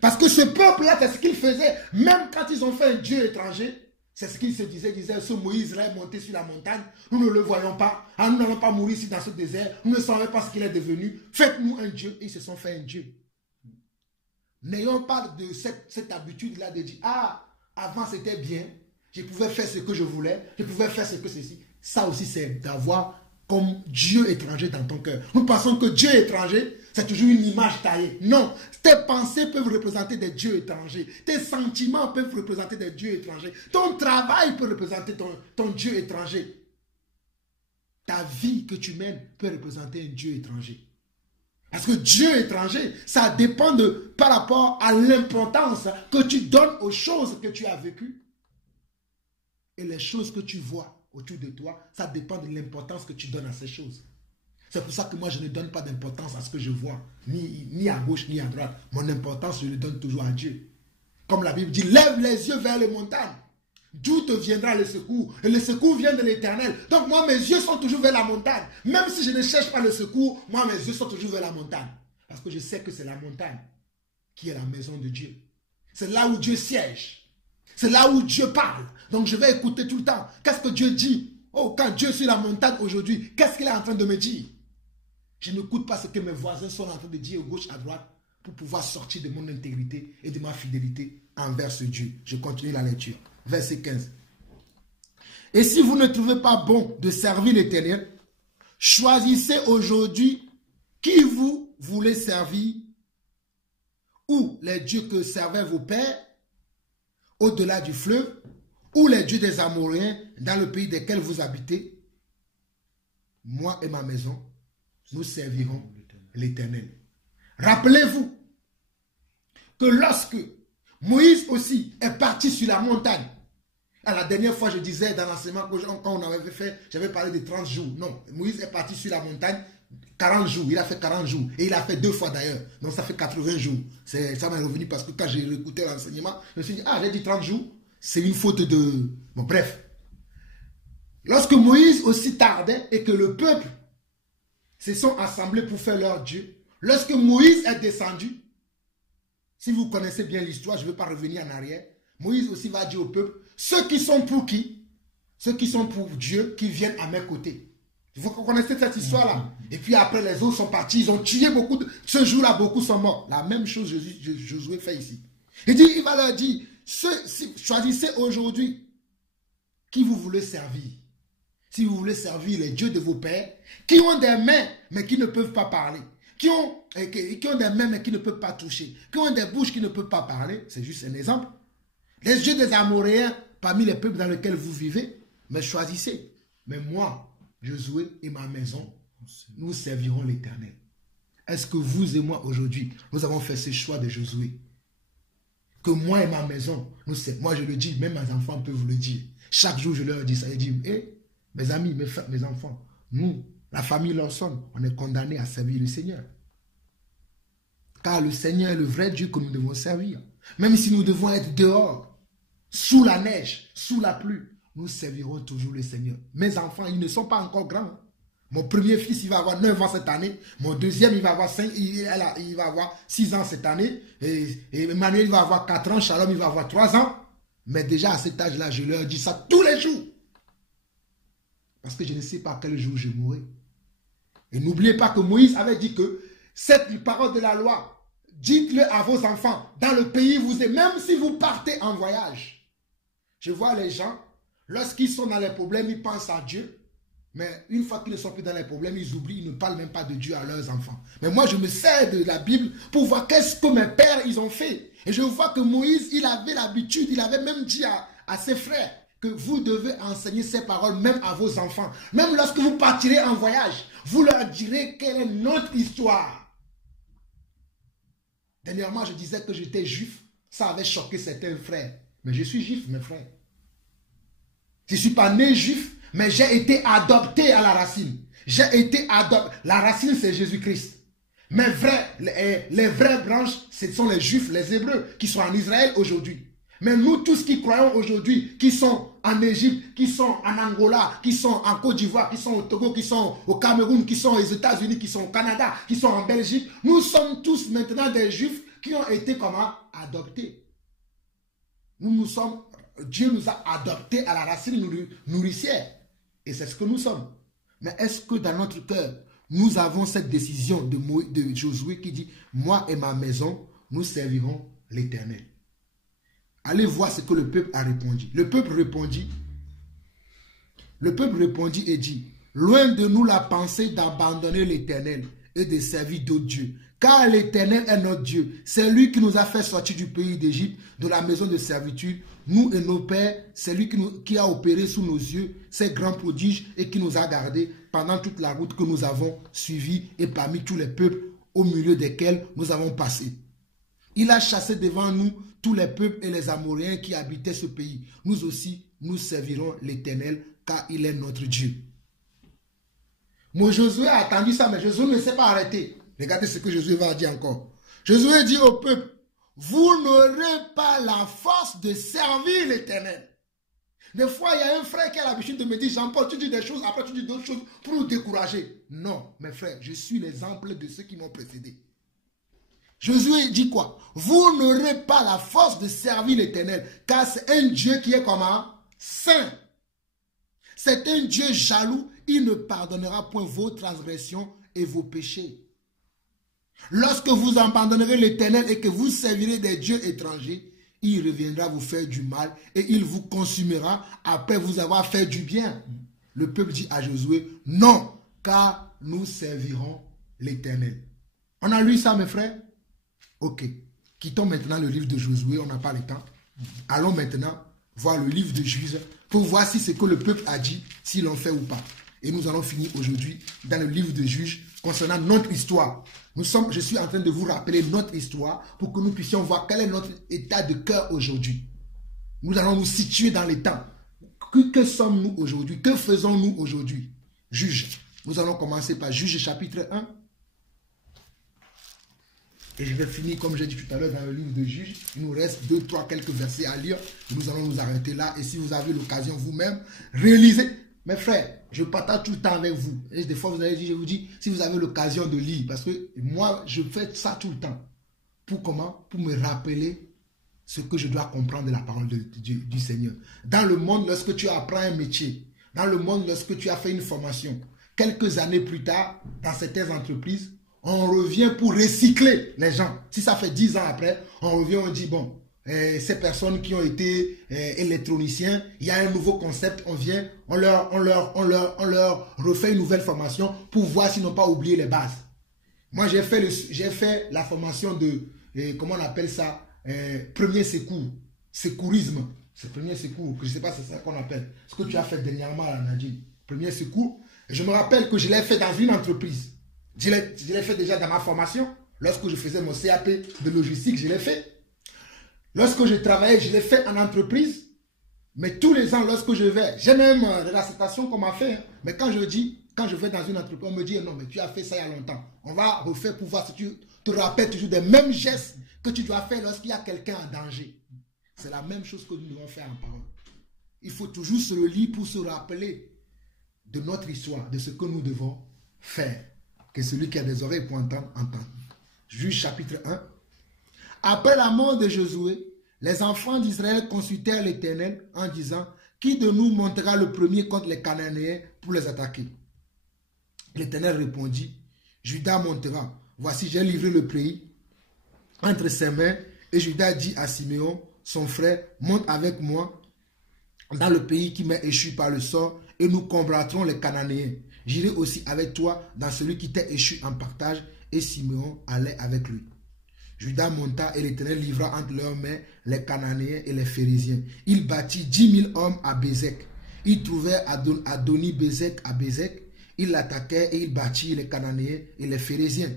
Parce que ce peuple-là, c'est ce qu'il faisait. Même quand ils ont fait un Dieu étranger, c'est ce qu'ils se disaient. Ils disaient, ce Moïse-là est monté sur la montagne. Nous ne le voyons pas. Ah, nous n'allons pas mourir ici dans ce désert. Nous ne savons pas ce qu'il est devenu. Faites-nous un Dieu. Et ils se sont fait un Dieu. N'ayons pas de cette habitude-là de dire, ah, avant c'était bien. Je pouvais faire ce que je voulais. Je pouvais faire ce que ceci. Ça aussi, c'est d'avoir comme Dieu étranger dans ton cœur. Nous pensons que Dieu étranger, c'est toujours une image taillée. Non, tes pensées peuvent représenter des dieux étrangers. Tes sentiments peuvent représenter des dieux étrangers. Ton travail peut représenter ton Dieu étranger. Ta vie que tu mènes peut représenter un Dieu étranger. Parce que Dieu étranger, ça dépend par rapport à l'importance que tu donnes aux choses que tu as vécues. Et les choses que tu vois autour de toi, ça dépend de l'importance que tu donnes à ces choses. C'est pour ça que moi, je ne donne pas d'importance à ce que je vois, ni à gauche, ni à droite. Mon importance, je le donne toujours à Dieu. Comme la Bible dit, lève les yeux vers les montagnes. D'où te viendra le secours? Et le secours vient de l'Éternel. Donc moi, mes yeux sont toujours vers la montagne. Même si je ne cherche pas le secours, moi, mes yeux sont toujours vers la montagne. Parce que je sais que c'est la montagne qui est la maison de Dieu. C'est là où Dieu siège. C'est là où Dieu parle. Donc je vais écouter tout le temps. Qu'est-ce que Dieu dit? Oh, quand Dieu est sur la montagne aujourd'hui, qu'est-ce qu'il est en train de me dire? Je n'écoute pas ce que mes voisins sont en train de dire à gauche, à droite, pour pouvoir sortir de mon intégrité et de ma fidélité envers ce Dieu. Je continue la lecture. Verset 15. Et si vous ne trouvez pas bon de servir l'Éternel, choisissez aujourd'hui qui vous voulez servir, ou les dieux que servaient vos pères, au-delà du fleuve, ou les dieux des Amoréens dans le pays desquels vous habitez. Moi et ma maison, nous servirons l'Éternel. Rappelez-vous que lorsque Moïse aussi est parti sur la montagne, à la dernière fois je disais dans l'enseignement quand on avait fait, j'avais parlé de 30 jours. Non, Moïse est parti sur la montagne 40 jours, il a fait 40 jours. Et il a fait 2 fois d'ailleurs. Donc ça fait 80 jours. Ça m'est revenu parce que quand j'ai écouté l'enseignement, je me suis dit, ah, j'ai dit 30 jours. C'est une faute de... Bon, bref. Lorsque Moïse aussi tardait et que le peuple se sont assemblés pour faire leur Dieu, lorsque Moïse est descendu, si vous connaissez bien l'histoire, je ne vais pas revenir en arrière, Moïse aussi va dire au peuple, ceux qui sont pour qui? Ceux qui sont pour Dieu, qui viennent à mes côtés. Vous connaissez cette histoire-là. Et puis après, les autres sont partis. Ils ont tué beaucoup. Ce jour-là, beaucoup sont morts. La même chose Josué fait ici. Il va leur dire, choisissez aujourd'hui qui vous voulez servir. Si vous voulez servir les dieux de vos pères, qui ont des mains, mais qui ne peuvent pas parler. Qui ont des mains, mais qui ne peuvent pas toucher. Qui ont des bouches qui ne peuvent pas parler. C'est juste un exemple. Les dieux des Amoréens, parmi les peuples dans lesquels vous vivez, mais choisissez. Mais moi, Josué et ma maison, nous servirons l'Éternel. Est-ce que vous et moi aujourd'hui, nous avons fait ce choix de Josué? Que moi et ma maison, moi je le dis, même mes enfants peuvent vous le dire. Chaque jour je leur dis ça. Je dis, mes amis, mes enfants, nous, la famille Lawson, on est condamnés à servir le Seigneur. Car le Seigneur est le vrai Dieu que nous devons servir. Même si nous devons être dehors, sous la neige, sous la pluie, nous servirons toujours le Seigneur. Mes enfants, ils ne sont pas encore grands. Mon premier fils, il va avoir 9 ans cette année. Mon deuxième, il va avoir 6 ans cette année. Et Emmanuel, il va avoir 4 ans. Shalom, il va avoir 3 ans. Mais déjà, à cet âge-là, je leur dis ça tous les jours. Parce que je ne sais pas quel jour je mourrai. Et n'oubliez pas que Moïse avait dit que cette parole de la loi Dites-le à vos enfants. Dans le pays, vous êtes, même si vous partez en voyage. Je vois les gens, lorsqu'ils sont dans les problèmes, ils pensent à Dieu. Mais une fois qu'ils ne sont plus dans les problèmes, ils oublient, ils ne parlent même pas de Dieu à leurs enfants. Mais moi, je me sers de la Bible pour voir qu'est-ce que mes pères, ils ont fait. Et je vois que Moïse, il avait l'habitude, il avait même dit à ses frères que vous devez enseigner ces paroles même à vos enfants. Même lorsque vous partirez en voyage, vous leur direz quelle est notre histoire. Dernièrement, je disais que j'étais juif. Ça avait choqué certains frères. Mais je suis juif, mes frères. Je ne suis pas né juif, mais j'ai été adopté à la racine. J'ai été adopté. La racine, c'est Jésus-Christ. Mais les vraies branches, ce sont les Juifs, les Hébreux, qui sont en Israël aujourd'hui. Mais nous tous qui croyons aujourd'hui, qui sont en Égypte, qui sont en Angola, qui sont en Côte d'Ivoire, qui sont au Togo, qui sont au Cameroun, qui sont aux États-Unis, qui sont au Canada, qui sont en Belgique, nous sommes tous maintenant des Juifs qui ont été comment? Adoptés. Dieu nous a adoptés à la racine nourricière. Et c'est ce que nous sommes. Mais est-ce que dans notre cœur, nous avons cette décision de Josué qui dit, moi et ma maison, nous servirons l'Éternel. Allez voir ce que le peuple a répondu. Le peuple répondit et dit, loin de nous la pensée d'abandonner l'Éternel et de servir d'autres dieux. Car l'Éternel est notre Dieu. C'est lui qui nous a fait sortir du pays d'Égypte, de la maison de servitude. Nous et nos pères, c'est lui qui a opéré sous nos yeux ces grands prodiges et qui nous a gardés pendant toute la route que nous avons suivie et parmi tous les peuples au milieu desquels nous avons passé. Il a chassé devant nous tous les peuples et les Amoréens qui habitaient ce pays. Nous aussi, nous servirons l'Éternel car il est notre Dieu. Moi, Josué a attendu ça, mais Josué ne s'est pas arrêté. Regardez ce que Josué va dire encore. Josué dit au peuple, vous n'aurez pas la force de servir l'Éternel. Des fois, il y a un frère qui a l'habitude de me dire, Jean-Paul, tu dis des choses, après tu dis d'autres choses pour nous décourager. Non, mes frères, je suis l'exemple de ceux qui m'ont précédé. Josué dit quoi? Vous n'aurez pas la force de servir l'Éternel, car c'est un Dieu qui est comment? Saint. C'est un Dieu jaloux, il ne pardonnera point vos transgressions et vos péchés. Lorsque vous abandonnerez l'Éternel et que vous servirez des dieux étrangers, il reviendra vous faire du mal et il vous consumera après vous avoir fait du bien. Le peuple dit à Josué, non, car nous servirons l'Éternel. On a lu ça, mes frères? Ok. Quittons maintenant le livre de Josué, on n'a pas le temps. Allons maintenant voir le livre de Juges pour voir si ce que le peuple a dit, s'ils l'ont fait ou pas. Et nous allons finir aujourd'hui dans le livre de Juges concernant notre histoire. Je suis en train de vous rappeler notre histoire pour que nous puissions voir quel est notre état de cœur aujourd'hui. Nous allons nous situer dans les temps. Que sommes-nous aujourd'hui? Que faisons-nous aujourd'hui? Juges. Nous allons commencer par Juges chapitre 1. Et je vais finir, comme j'ai dit tout à l'heure, dans le livre de Juges. Il nous reste 2, 3, quelques versets à lire. Nous allons nous arrêter là. Et si vous avez l'occasion vous-même, réalisez. Mes frères, je partage tout le temps avec vous. Et des fois, vous avez dit, je vous dis, si vous avez l'occasion de lire, parce que moi, je fais ça tout le temps. Pour comment? Pour me rappeler ce que je dois comprendre de la parole du Seigneur. Dans le monde, lorsque tu apprends un métier, dans le monde, lorsque tu as fait une formation, quelques années plus tard, dans certaines entreprises, on revient pour recycler les gens. Si ça fait 10 ans après, on revient, on dit, bon, ces personnes qui ont été électroniciens, il y a un nouveau concept, on vient, on leur refait une nouvelle formation pour voir s'ils n'ont pas oublié les bases. Moi, j'ai fait la formation de, comment on appelle ça, premier secours, secourisme. C'est premier secours, que je ne sais pas si c'est ça qu'on appelle. Ce que tu as fait dernièrement, là, Nadine. Premier secours. Et je me rappelle que je l'ai fait dans une entreprise. Je l'ai fait déjà dans ma formation. Lorsque je faisais mon CAP de logistique, je l'ai fait. Lorsque je travaillais, je l'ai fait en entreprise. Mais tous les ans, lorsque je vais, j'ai même la citation qu'on m'a fait. Hein, mais quand je vais dans une entreprise, on me dit non, mais tu as fait ça il y a longtemps. On va refaire pour voir si tu te rappelles toujours des mêmes gestes que tu dois faire lorsqu'il y a quelqu'un en danger. C'est la même chose que nous devons faire en parole. Il faut toujours se le lire pour se rappeler de notre histoire, de ce que nous devons faire. Que celui qui a des oreilles pour entendre, entende. Juge chapitre 1. Après la mort de Josué, les enfants d'Israël consultèrent l'Éternel en disant, qui de nous montera le premier contre les Cananéens pour les attaquer? L'Éternel répondit, Judas montera. Voici, j'ai livré le pays entre ses mains. Et Judas dit à Siméon, son frère, monte avec moi dans le pays qui m'est échu par le sort et nous combattrons les Cananéens. J'irai aussi avec toi dans celui qui t'est échu en partage. Et Siméon allait avec lui. Judas monta et l'Éternel livra entre leurs mains les Cananéens et les Phérésiens. Il bâtit 10 000 hommes à Bézek. Il trouvait Adoni-Bézek à Bézek. Il l'attaquait et il battit les Cananéens et les Phérésiens.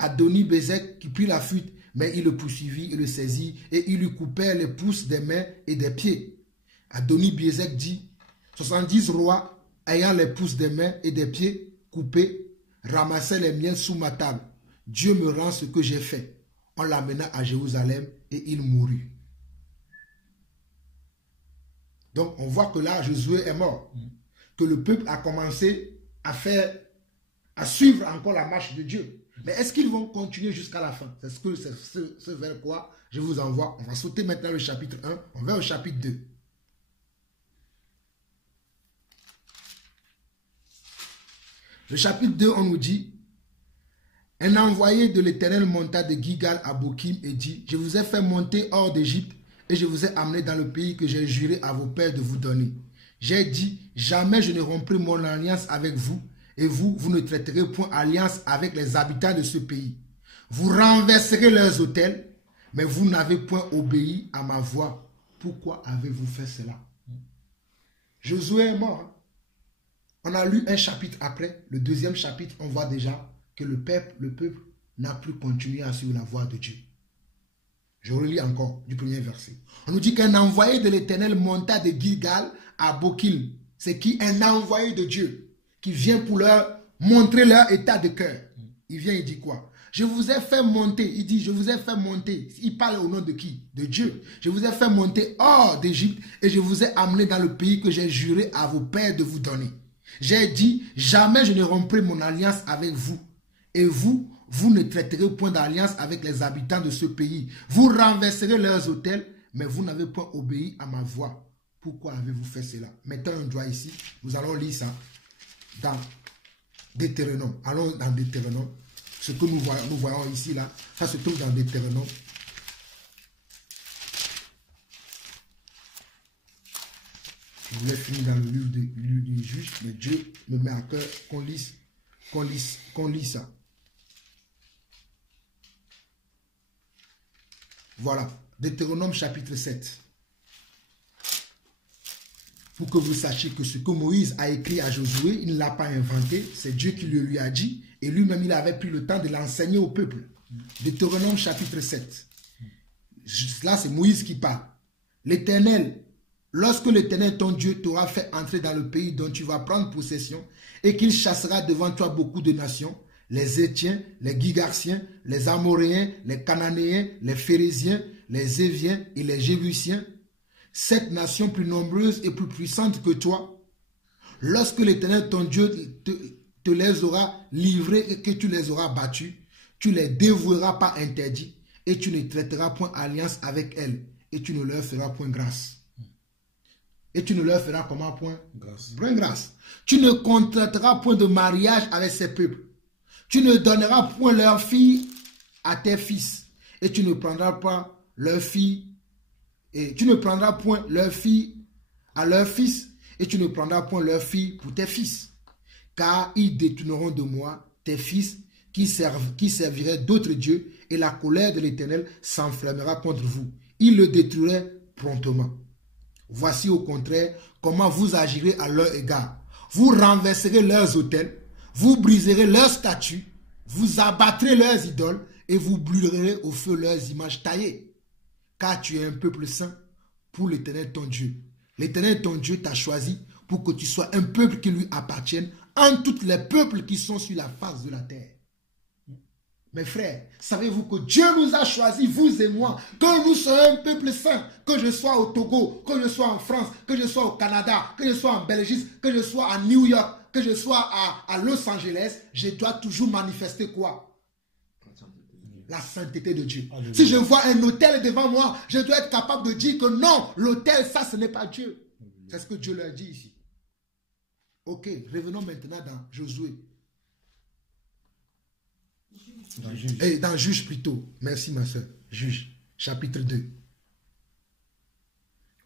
Adoni-Bézek qui prit la fuite, mais il le poursuivit et le saisit et il lui coupait les pouces des mains et des pieds. Adoni-Bézek dit, 70 rois ayant les pouces des mains et des pieds coupés ramassaient les miens sous ma table. Dieu me rend ce que j'ai fait. On l'amena à Jérusalem et il mourut. Donc on voit que là Josué est mort. Que le peuple a commencé à suivre encore la marche de Dieu. Mais est-ce qu'ils vont continuer jusqu'à la fin? C'est ce vers quoi je vous envoie. On va sauter maintenant le chapitre 1. On va au chapitre 2. Le chapitre 2, on nous dit, un envoyé de l'Éternel monta de Gilgal à Bokim et dit, je vous ai fait monter hors d'Égypte et je vous ai amené dans le pays que j'ai juré à vos pères de vous donner. J'ai dit, jamais je ne romprai mon alliance avec vous et vous ne traiterez point alliance avec les habitants de ce pays. Vous renverserez leurs autels, mais vous n'avez point obéi à ma voix. Pourquoi avez-vous fait cela? Josué est mort. On a lu un chapitre après, le deuxième chapitre, on voit déjà que le peuple n'a plus continué à suivre la voie de Dieu. Je relis encore du premier verset. On nous dit qu'un envoyé de l'Éternel monta de Gilgal à Bokim. C'est qui? Un envoyé de Dieu qui vient pour leur montrer leur état de cœur. Il vient, il dit quoi? Je vous ai fait monter. Il dit, je vous ai fait monter. Il parle au nom de qui? De Dieu. Je vous ai fait monter hors d'Égypte et je vous ai amené dans le pays que j'ai juré à vos pères de vous donner. J'ai dit, jamais je ne romprai mon alliance avec vous. Et vous ne traiterez point d'alliance avec les habitants de ce pays. Vous renverserez leurs autels, mais vous n'avez point obéi à ma voix. Pourquoi avez-vous fait cela? Mettons un doigt ici. Nous allons lire ça dans Deutéronome. Allons dans Deutéronome. Ce que nous voyons ici, là, ça se trouve dans Deutéronome. Je voulais finir dans le livre du juge, mais Dieu me met à cœur qu'on lit ça. Voilà, Deutéronome chapitre 7. Pour que vous sachiez que ce que Moïse a écrit à Josué, il ne l'a pas inventé, c'est Dieu qui le lui a dit, et lui-même il avait pris le temps de l'enseigner au peuple. Deutéronome chapitre 7. Là c'est Moïse qui parle. L'Éternel, lorsque l'Éternel ton Dieu t'aura fait entrer dans le pays dont tu vas prendre possession, et qu'il chassera devant toi beaucoup de nations, les Hétiens, les Gigarciens, les Amoréens, les Cananéens, les Phérésiens, les Éviens et les Jébusiens, 7 nations plus nombreuses et plus puissantes que toi, lorsque l'Éternel ton Dieu te les aura livrées et que tu les auras battues, tu les dévoueras par interdit et tu ne traiteras point alliance avec elles et tu ne leur feras point grâce. Et tu ne leur feras comment point? Grâce. Point grâce. Tu ne contracteras point de mariage avec ces peuples. Tu ne donneras point leurs filles à tes fils et tu ne prendras pas leurs filles et tu ne prendras point leurs filles à leurs fils et tu ne prendras point leurs filles pour tes fils, car ils détourneront de moi tes fils qui serviraient d'autres dieux et la colère de l'Éternel s'enflammera contre vous. Ils le détruiraient promptement. Voici au contraire comment vous agirez à leur égard. Vous renverserez leurs autels, vous briserez leurs statues, vous abattrez leurs idoles et vous brûlerez au feu leurs images taillées. Car tu es un peuple saint pour l'Éternel ton Dieu. L'Éternel ton Dieu t'a choisi pour que tu sois un peuple qui lui appartienne en tous les peuples qui sont sur la face de la terre. Mes frères, savez-vous que Dieu nous a choisis, vous et moi, que nous soyons un peuple saint, que je sois au Togo, que je sois en France, que je sois au Canada, que je sois en Belgique, que je sois à New York, que je sois à Los Angeles, je dois toujours manifester quoi? La sainteté de Dieu. Alléluia. Si je vois un autel devant moi, je dois être capable de dire que non, l'autel, ça, ce n'est pas Dieu. C'est ce que Dieu leur dit ici. Ok, revenons maintenant dans Josué. Dans Juge. Et dans Juge plutôt. Merci ma soeur. Juge, chapitre 2.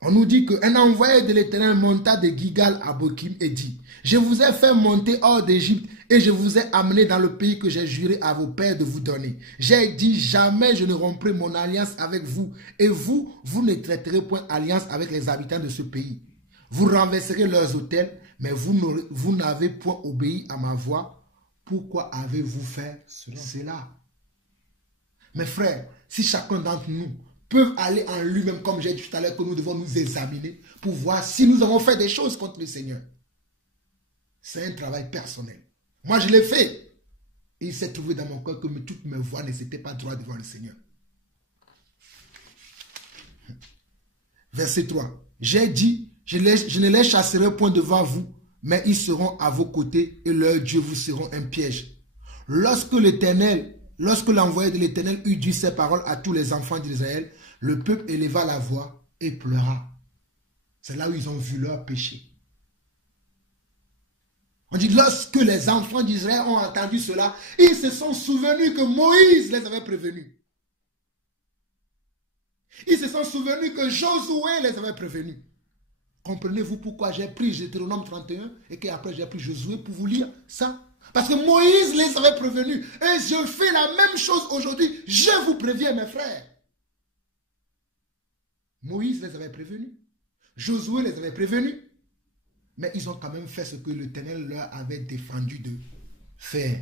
On nous dit qu'un envoyé de l'Éternel monta de Gigal à Bokim et dit, je vous ai fait monter hors d'Égypte et je vous ai amené dans le pays que j'ai juré à vos pères de vous donner. J'ai dit, jamais je ne romprai mon alliance avec vous et vous ne traiterez point alliance avec les habitants de ce pays. Vous renverserez leurs autels, mais vous n'avez point obéi à ma voix. Pourquoi avez-vous fait cela? Mes frères, si chacun d'entre nous peut aller en lui-même, comme j'ai dit tout à l'heure, que nous devons nous examiner pour voir si nous avons fait des choses contre le Seigneur. C'est un travail personnel. Moi, je l'ai fait. Et il s'est trouvé dans mon cœur que toutes mes voies ne s'étaient pas droites devant le Seigneur. Verset 3. J'ai dit, je ne les chasserai point devant vous, mais ils seront à vos côtés et leurs dieux vous seront un piège. Lorsque l'envoyé de l'Éternel eut dit ces paroles à tous les enfants d'Israël, le peuple éleva la voix et pleura. C'est là où ils ont vu leur péché. On dit, lorsque les enfants d'Israël ont entendu cela, ils se sont souvenus que Moïse les avait prévenus. Ils se sont souvenus que Josué les avait prévenus. Comprenez-vous pourquoi j'ai pris Deutéronome 31 et qu'après j'ai pris Josué pour vous lire ça? Parce que Moïse les avait prévenus. Et je fais la même chose aujourd'hui. Je vous préviens, mes frères. Moïse les avait prévenus. Josué les avait prévenus. Mais ils ont quand même fait ce que l'Éternel leur avait défendu de faire.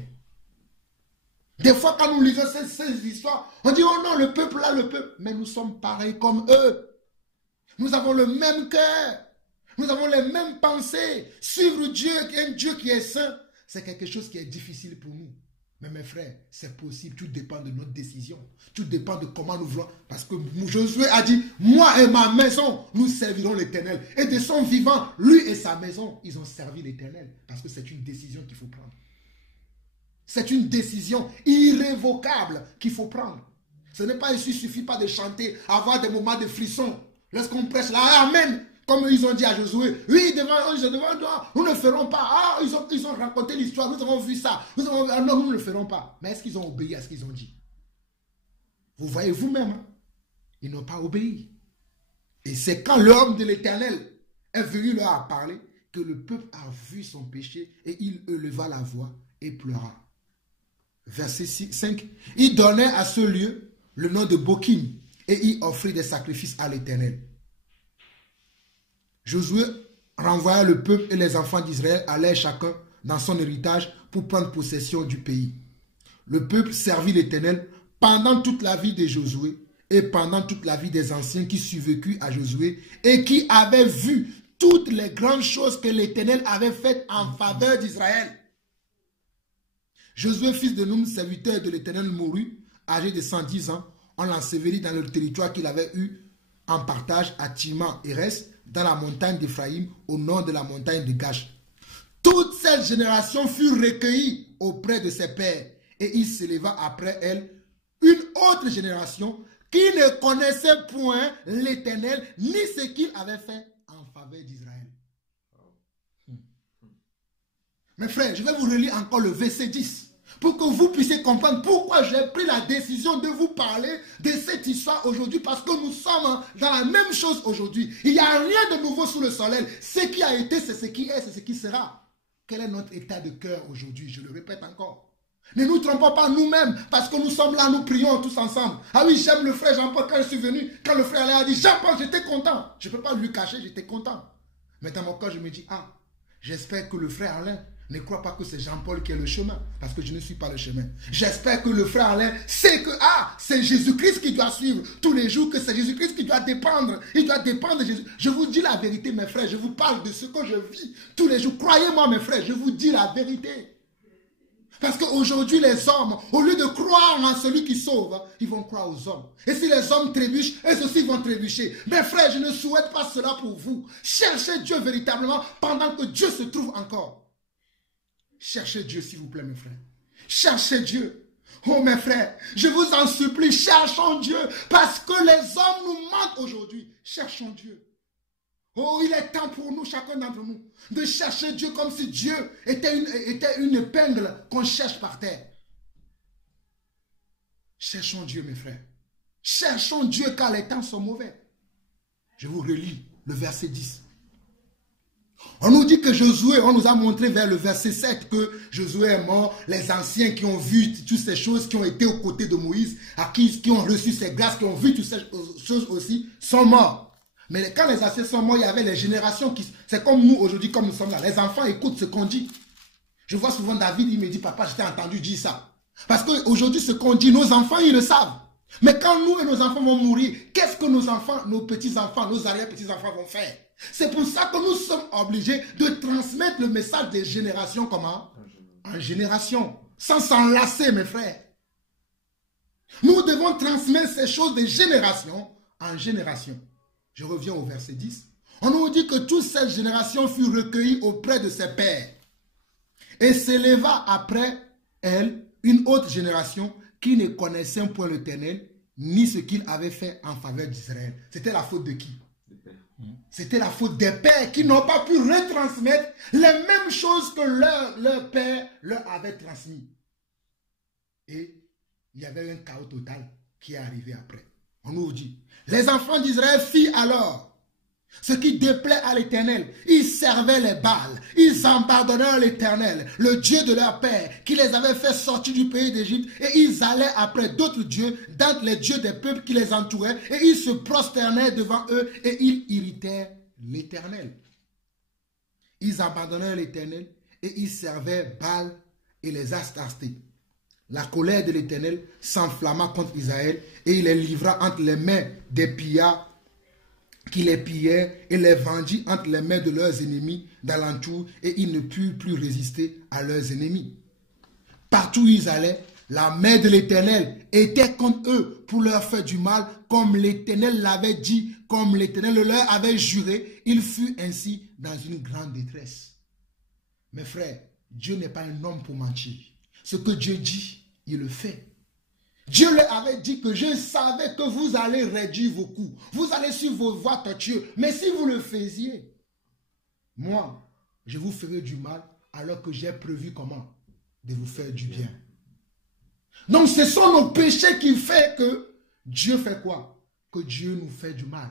Des fois, quand nous lisons ces histoires, on dit, oh non, le peuple là, le peuple. Mais nous sommes pareils comme eux. Nous avons le même cœur. Nous avons les mêmes pensées. Suivre Dieu, un Dieu qui est saint, c'est quelque chose qui est difficile pour nous. Mais mes frères, c'est possible. Tout dépend de notre décision. Tout dépend de comment nous voulons. Parce que Josué a dit, moi et ma maison, nous servirons l'Éternel. Et de son vivant, lui et sa maison, ils ont servi l'Éternel. Parce que c'est une décision qu'il faut prendre. C'est une décision irrévocable qu'il faut prendre. Ce n'est pas ici, il ne suffit pas de chanter, avoir des moments de frisson. Lorsqu'on prêche là, Amen. Comme ils ont dit à Josué, oui, devant toi, nous ne ferons pas. Ah, ils ont raconté l'histoire, nous avons vu ça. Non, nous ne le ferons pas. Mais est-ce qu'ils ont obéi à ce qu'ils ont dit? Vous voyez vous-même, hein? Ils n'ont pas obéi. Et c'est quand l'homme de l'Éternel est venu leur parler que le peuple a vu son péché et il éleva la voix et pleura. Verset 5. Il donnait à ce lieu le nom de Bokim et il offrit des sacrifices à l'Éternel. Josué renvoya le peuple et les enfants d'Israël allaient chacun dans son héritage pour prendre possession du pays. Le peuple servit l'Éternel pendant toute la vie de Josué et pendant toute la vie des anciens qui survécurent à Josué et qui avaient vu toutes les grandes choses que l'Éternel avait faites en faveur d'Israël. Josué, fils de Nun, serviteur de l'Éternel, mourut, âgé de 110 ans. On l'ensevelit dans le territoire qu'il avait eu en partage à Timna-Héres, dans la montagne d'Éphraïm, au nord de la montagne de Gash. Toute cette génération fut recueillie auprès de ses pères, et il s'éleva après elle une autre génération qui ne connaissait point l'Éternel, ni ce qu'il avait fait en faveur d'Israël. Mes frères, je vais vous relire encore le verset 10. Pour que vous puissiez comprendre pourquoi j'ai pris la décision de vous parler de cette histoire aujourd'hui. Parce que nous sommes dans la même chose aujourd'hui. Il n'y a rien de nouveau sous le soleil. Ce qui a été, c'est ce qui est, c'est ce qui sera. Quel est notre état de cœur aujourd'hui? Je le répète encore. Ne nous trompons pas nous-mêmes. Parce que nous sommes là, nous prions tous ensemble. Ah oui, j'aime le frère Jean-Paul quand je suis venu. Quand le frère a dit, Jean-Paul, j'étais content. Je ne peux pas lui cacher, j'étais content. Mais dans mon cœur, je me dis, ah, j'espère que le frère Alain ne crois pas que c'est Jean-Paul qui est le chemin, parce que je ne suis pas le chemin. J'espère que le frère Alain sait que c'est Jésus-Christ qui doit suivre tous les jours, que c'est Jésus-Christ qui doit dépendre. Il doit dépendre de Jésus. Je vous dis la vérité, mes frères. Je vous parle de ce que je vis tous les jours. Croyez-moi, mes frères, je vous dis la vérité. Parce qu'aujourd'hui, les hommes, au lieu de croire en celui qui sauve, ils vont croire aux hommes. Et si les hommes trébuchent, eux aussi vont trébucher. Mes frères, je ne souhaite pas cela pour vous. Cherchez Dieu véritablement pendant que Dieu se trouve encore. Cherchez Dieu, s'il vous plaît, mes frères. Cherchez Dieu. Oh, mes frères, je vous en supplie, cherchons Dieu. Parce que les hommes nous manquent aujourd'hui. Cherchons Dieu. Oh, il est temps pour nous, chacun d'entre nous, de chercher Dieu comme si Dieu était une épingle qu'on cherche par terre. Cherchons Dieu, mes frères. Cherchons Dieu car les temps sont mauvais. Je vous relis le verset 10. On nous dit que Josué, on nous a montré vers le verset 7 que Josué est mort. Les anciens qui ont vu toutes ces choses, qui ont été aux côtés de Moïse, qui ont reçu ces grâces, qui ont vu toutes ces choses aussi, sont morts. Mais quand les anciens sont morts, il y avait les générations qui... C'est comme nous aujourd'hui, comme nous sommes là. Les enfants écoutent ce qu'on dit. Je vois souvent David, il me dit, papa, je t'ai entendu dire ça. Parce qu'aujourd'hui, ce qu'on dit, nos enfants, ils le savent. Mais quand nous et nos enfants vont mourir, qu'est-ce que nos enfants, nos petits-enfants, nos arrière-petits-enfants vont faire? C'est pour ça que nous sommes obligés de transmettre le message des générations comment? En génération. Sans s'enlacer, mes frères. Nous devons transmettre ces choses de génération en génération. Je reviens au verset 10. On nous dit que toute cette génération fut recueillie auprès de ses pères. Et s'éleva après elle une autre génération qui ne connaissait point l'Éternel, ni ce qu'il avait fait en faveur d'Israël. C'était la faute de qui? C'était la faute des pères qui n'ont pas pu retransmettre les mêmes choses que leur père leur avait transmis. Et il y avait un chaos total qui est arrivé après. On nous dit, les enfants d'Israël firent alors ce qui déplaît à l'Éternel. Ils servaient les Baals. Ils abandonnèrent l'Éternel, le Dieu de leur père, qui les avait fait sortir du pays d'Égypte. Et ils allaient après d'autres dieux, d'entre les dieux des peuples qui les entouraient. Et ils se prosternèrent devant eux et ils irritèrent l'Éternel. Ils abandonnèrent l'Éternel et ils servaient Baal et les Astartés. La colère de l'Éternel s'enflamma contre Israël et il les livra entre les mains des pillards qui les pillaient et les vendit entre les mains de leurs ennemis d'alentour et ils ne purent plus résister à leurs ennemis. Partout où ils allaient, la main de l'Éternel était contre eux pour leur faire du mal, comme l'Éternel l'avait dit, comme l'Éternel leur avait juré. Il fut ainsi dans une grande détresse. Mes frères, Dieu n'est pas un homme pour mentir. Ce que Dieu dit, il le fait. Dieu leur avait dit que je savais que vous allez réduire vos coûts. vous allez suivre vos voies tortueuses. Mais si vous le faisiez, moi, je vous ferai du mal alors que j'ai prévu comment? De vous faire du bien. Donc ce sont nos péchés qui font que Dieu fait quoi? Que Dieu nous fait du mal.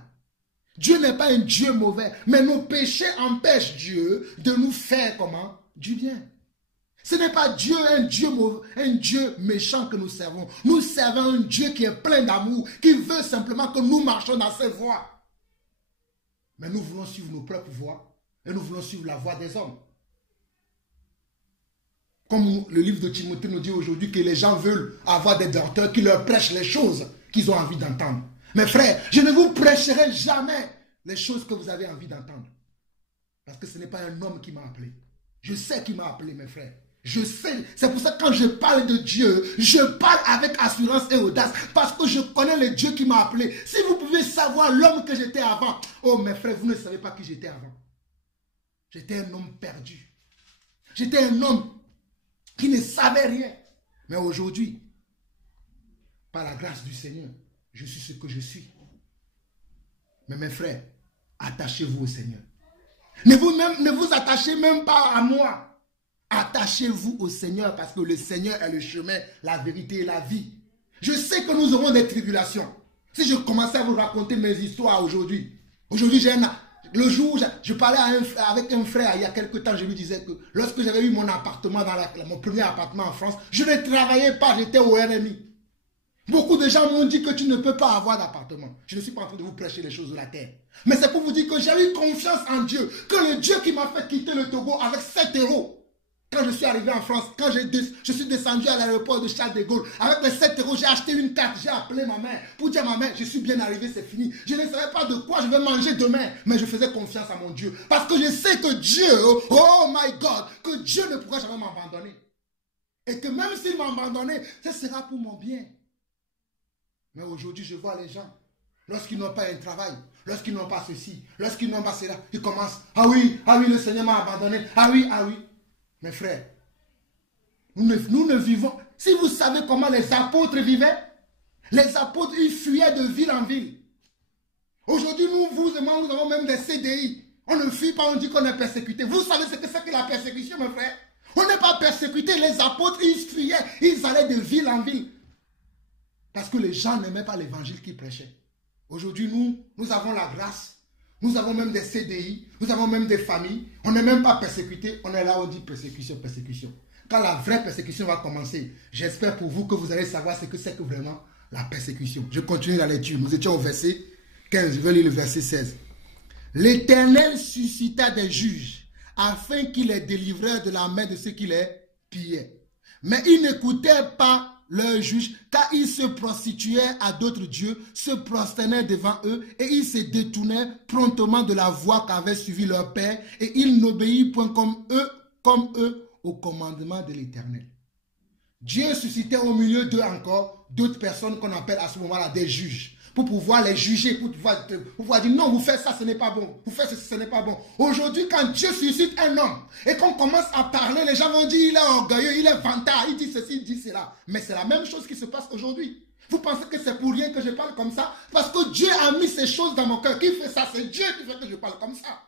Dieu n'est pas un Dieu mauvais, mais nos péchés empêchent Dieu de nous faire comment? Du bien. Ce n'est pas Dieu, un Dieu mauvais, un Dieu méchant que nous servons. Nous servons un Dieu qui est plein d'amour, qui veut simplement que nous marchions dans ses voies. Mais nous voulons suivre nos propres voies et nous voulons suivre la voie des hommes. Comme le livre de Timothée nous dit aujourd'hui que les gens veulent avoir des docteurs qui leur prêchent les choses qu'ils ont envie d'entendre. Mes frères, je ne vous prêcherai jamais les choses que vous avez envie d'entendre. Parce que ce n'est pas un homme qui m'a appelé. Je sais qui m'a appelé, mes frères. Je sais, c'est pour ça que quand je parle de Dieu, je parle avec assurance et audace, parce que je connais le Dieu qui m'a appelé. Si vous pouvez savoir l'homme que j'étais avant, oh mes frères, vous ne savez pas qui j'étais avant. J'étais un homme perdu. J'étais un homme qui ne savait rien. Mais aujourd'hui, par la grâce du Seigneur, je suis ce que je suis. Mais mes frères, attachez-vous au Seigneur. Ne vous attachez même pas à moi. Attachez-vous au Seigneur parce que le Seigneur est le chemin, la vérité et la vie. Je sais que nous aurons des tribulations. Si je commençais à vous raconter mes histoires aujourd'hui, le jour, je parlais avec un frère il y a quelque temps, je lui disais que lorsque j'avais eu mon appartement, mon premier appartement en France, je ne travaillais pas, j'étais au RMI. Beaucoup de gens m'ont dit que tu ne peux pas avoir d'appartement. Je ne suis pas en train de vous prêcher les choses de la terre. Mais c'est pour vous dire que j'ai eu confiance en Dieu, que le Dieu qui m'a fait quitter le Togo avec 7 euros, quand je suis arrivé en France, quand je suis descendu à l'aéroport de Charles de Gaulle, avec les 7 euros, j'ai acheté une carte, j'ai appelé ma mère pour dire à ma mère, je suis bien arrivé, c'est fini. Je ne savais pas de quoi je vais manger demain, mais je faisais confiance à mon Dieu. Parce que je sais que Dieu, oh my God, que Dieu ne pourra jamais m'abandonner. Et que même s'il m'a abandonné, ce sera pour mon bien. Mais aujourd'hui, je vois les gens, lorsqu'ils n'ont pas un travail, lorsqu'ils n'ont pas ceci, lorsqu'ils n'ont pas cela, ils commencent, ah oui, le Seigneur m'a abandonné, ah oui. Mes frères, nous ne vivons... Si vous savez comment les apôtres vivaient, les apôtres, ils fuyaient de ville en ville. Aujourd'hui, vous et moi, nous avons même des CDI. On ne fuit pas, on dit qu'on est persécuté. Vous savez ce que c'est que la persécution, mes frères? On n'est pas persécuté. Les apôtres, ils fuyaient, ils allaient de ville en ville. Parce que les gens n'aimaient pas l'évangile qu'ils prêchaient. Aujourd'hui, nous avons la grâce. Nous avons même des CDI. Nous avons même des familles. On n'est même pas persécuté. On est là, on dit persécution, persécution. Quand la vraie persécution va commencer, j'espère pour vous que vous allez savoir ce que c'est que vraiment la persécution. Je continue la lecture. Nous étions au verset 15. Je vais lire le verset 16. L'Éternel suscita des juges afin qu'ils les délivrèrent de la main de ceux qui les pillaient. Mais ils n'écoutaient pas leurs juges, car ils se prostituaient à d'autres dieux, se prosternaient devant eux, et ils se détournaient promptement de la voie qu'avait suivi leur père, et ils n'obéirent point comme eux, au commandement de l'Éternel. Dieu suscitait au milieu d'eux encore d'autres personnes qu'on appelle à ce moment-là des juges, pour pouvoir les juger, pour pouvoir dire non, vous faites ça, ce n'est pas bon, vous faites ce n'est pas bon. Aujourd'hui, quand Dieu suscite un homme et qu'on commence à parler, les gens vont dire il est orgueilleux, il est vantard, il dit ceci, il dit cela. Mais c'est la même chose qui se passe aujourd'hui. Vous pensez que c'est pour rien que je parle comme ça? Parce que Dieu a mis ces choses dans mon cœur. Qui fait ça? C'est Dieu qui fait que je parle comme ça.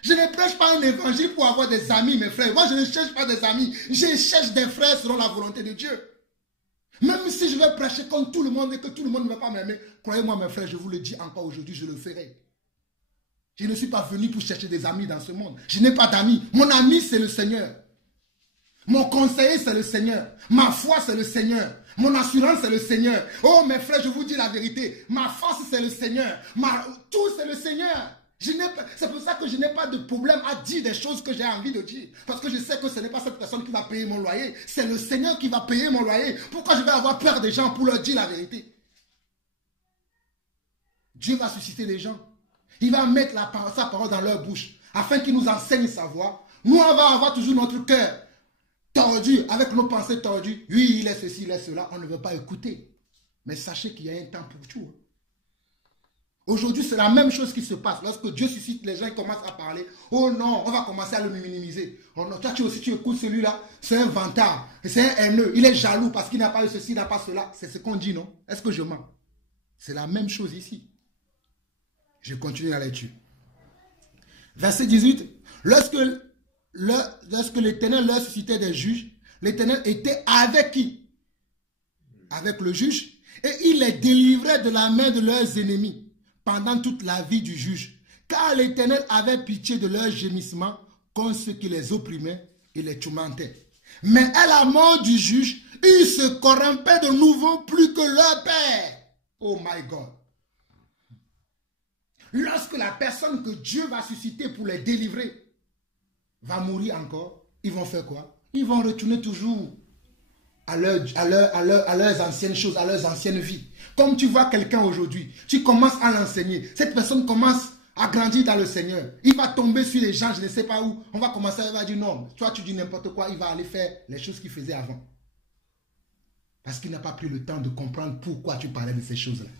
Je ne prêche pas un évangile pour avoir des amis, mes frères. Moi, je ne cherche pas des amis. Je cherche des frères selon la volonté de Dieu. Même si je vais prêcher comme tout le monde et que tout le monde ne va pas m'aimer, croyez-moi, mes frères, je vous le dis encore aujourd'hui, je le ferai. Je ne suis pas venu pour chercher des amis dans ce monde. Je n'ai pas d'amis. Mon ami, c'est le Seigneur. Mon conseiller, c'est le Seigneur. Ma foi, c'est le Seigneur. Mon assurance, c'est le Seigneur. Oh, mes frères, je vous dis la vérité. Ma force, c'est le Seigneur. Tout, c'est le Seigneur. C'est pour ça que je n'ai pas de problème à dire des choses que j'ai envie de dire. Parce que je sais que ce n'est pas cette personne qui va payer mon loyer. C'est le Seigneur qui va payer mon loyer. Pourquoi je vais avoir peur des gens pour leur dire la vérité? Dieu va susciter les gens. Il va mettre sa parole dans leur bouche afin qu'ils nous enseignent sa voix. Nous, on va avoir toujours notre cœur tordu, avec nos pensées tordues. Oui, il est ceci, il est cela. On ne veut pas écouter. Mais sachez qu'il y a un temps pour tout. Aujourd'hui, c'est la même chose qui se passe. Lorsque Dieu suscite les gens, ils commencent à parler. Oh non, on va commencer à le minimiser. Oh non, toi aussi tu écoutes celui-là, c'est un vantard, c'est un haineux. Il est jaloux parce qu'il n'a pas eu ceci, il n'a pas cela. C'est ce qu'on dit, non? Est-ce que je mens? C'est la même chose ici. Je continue la lecture. Verset 18. Lorsque l'Éternel leur suscitait des juges, l'Éternel était avec qui? Avec le juge. Et il les délivrait de la main de leurs ennemis pendant toute la vie du juge. Car l'Éternel avait pitié de leurs gémissements contre ceux qui les opprimaient et les tourmentaient. Mais à la mort du juge, ils se corrompaient de nouveau plus que leur père. Oh my God. Lorsque la personne que Dieu va susciter pour les délivrer va mourir encore, ils vont faire quoi? Ils vont retourner toujours à leurs anciennes choses, à leurs anciennes vies. Comme tu vois quelqu'un aujourd'hui, tu commences à l'enseigner. Cette personne commence à grandir dans le Seigneur. Il va tomber sur les gens, je ne sais pas où. On va commencer, il va dire non, toi tu dis n'importe quoi, il va aller faire les choses qu'il faisait avant. Parce qu'il n'a pas pris le temps de comprendre pourquoi tu parlais de ces choses-là.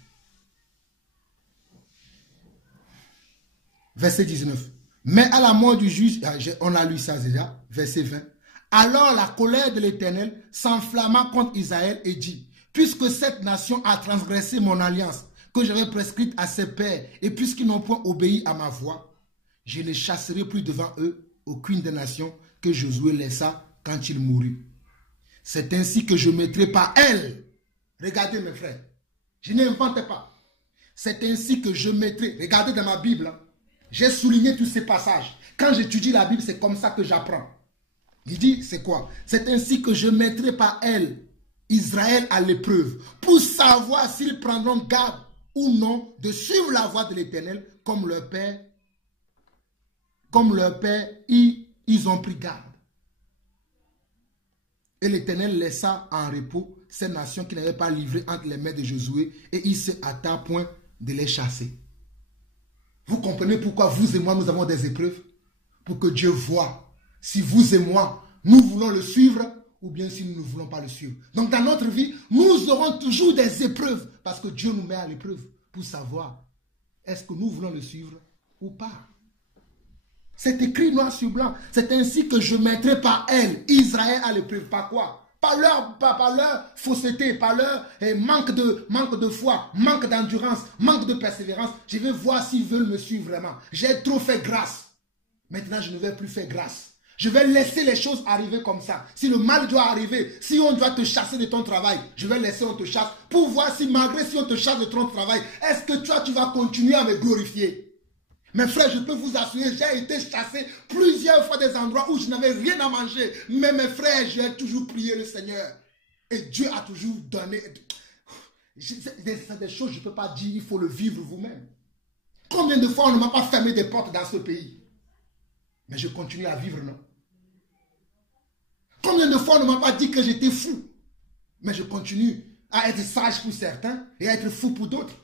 Verset 19. Mais à la mort du juge, on a lu ça déjà, verset 20. Alors la colère de l'Éternel s'enflamma contre Israël et dit, puisque cette nation a transgressé mon alliance que j'avais prescrite à ses pères, et puisqu'ils n'ont point obéi à ma voix, je ne chasserai plus devant eux aucune des nations que Josué laissa quand il mourut. C'est ainsi que je mettrai par elle. Regardez mes frères, je n'invente pas. C'est ainsi que je mettrai, regardez dans ma Bible, hein, j'ai souligné tous ces passages. Quand j'étudie la Bible, c'est comme ça que j'apprends. Il dit, c'est quoi? C'est ainsi que je mettrai par elle Israël à l'épreuve pour savoir s'ils prendront garde ou non de suivre la voie de l'Éternel comme leur père, ils ont pris garde. Et l'Éternel laissa en repos ces nations qui n'avaient pas livré entre les mains de Josué et il se hâta point de les chasser. Vous comprenez pourquoi vous et moi nous avons des épreuves? Pour que Dieu voie si vous et moi, nous voulons le suivre ou bien si nous ne voulons pas le suivre. Donc dans notre vie, nous aurons toujours des épreuves parce que Dieu nous met à l'épreuve pour savoir est-ce que nous voulons le suivre ou pas. C'est écrit noir sur blanc. C'est ainsi que je mettrai par elle, Israël à l'épreuve. Par quoi? Par leur fausseté, par leur manque de foi, manque d'endurance, manque de persévérance. Je vais voir s'ils veulent me suivre vraiment. J'ai trop fait grâce. Maintenant, je ne vais plus faire grâce. Je vais laisser les choses arriver comme ça. Si le mal doit arriver, si on doit te chasser de ton travail, je vais laisser on te chasse pour voir si malgré si on te chasse de ton travail, est-ce que toi tu vas continuer à me glorifier? Mes frères, je peux vous assurer, j'ai été chassé plusieurs fois des endroits où je n'avais rien à manger. Mais mes frères, j'ai toujours prié le Seigneur. Et Dieu a toujours donné. C'est des choses que je ne peux pas dire, il faut le vivre vous-même. Combien de fois on ne m'a pas fermé des portes dans ce pays? Mais je continue à vivre, non? Combien de fois on ne m'a pas dit que j'étais fou? Mais je continue à être sage pour certains et à être fou pour d'autres.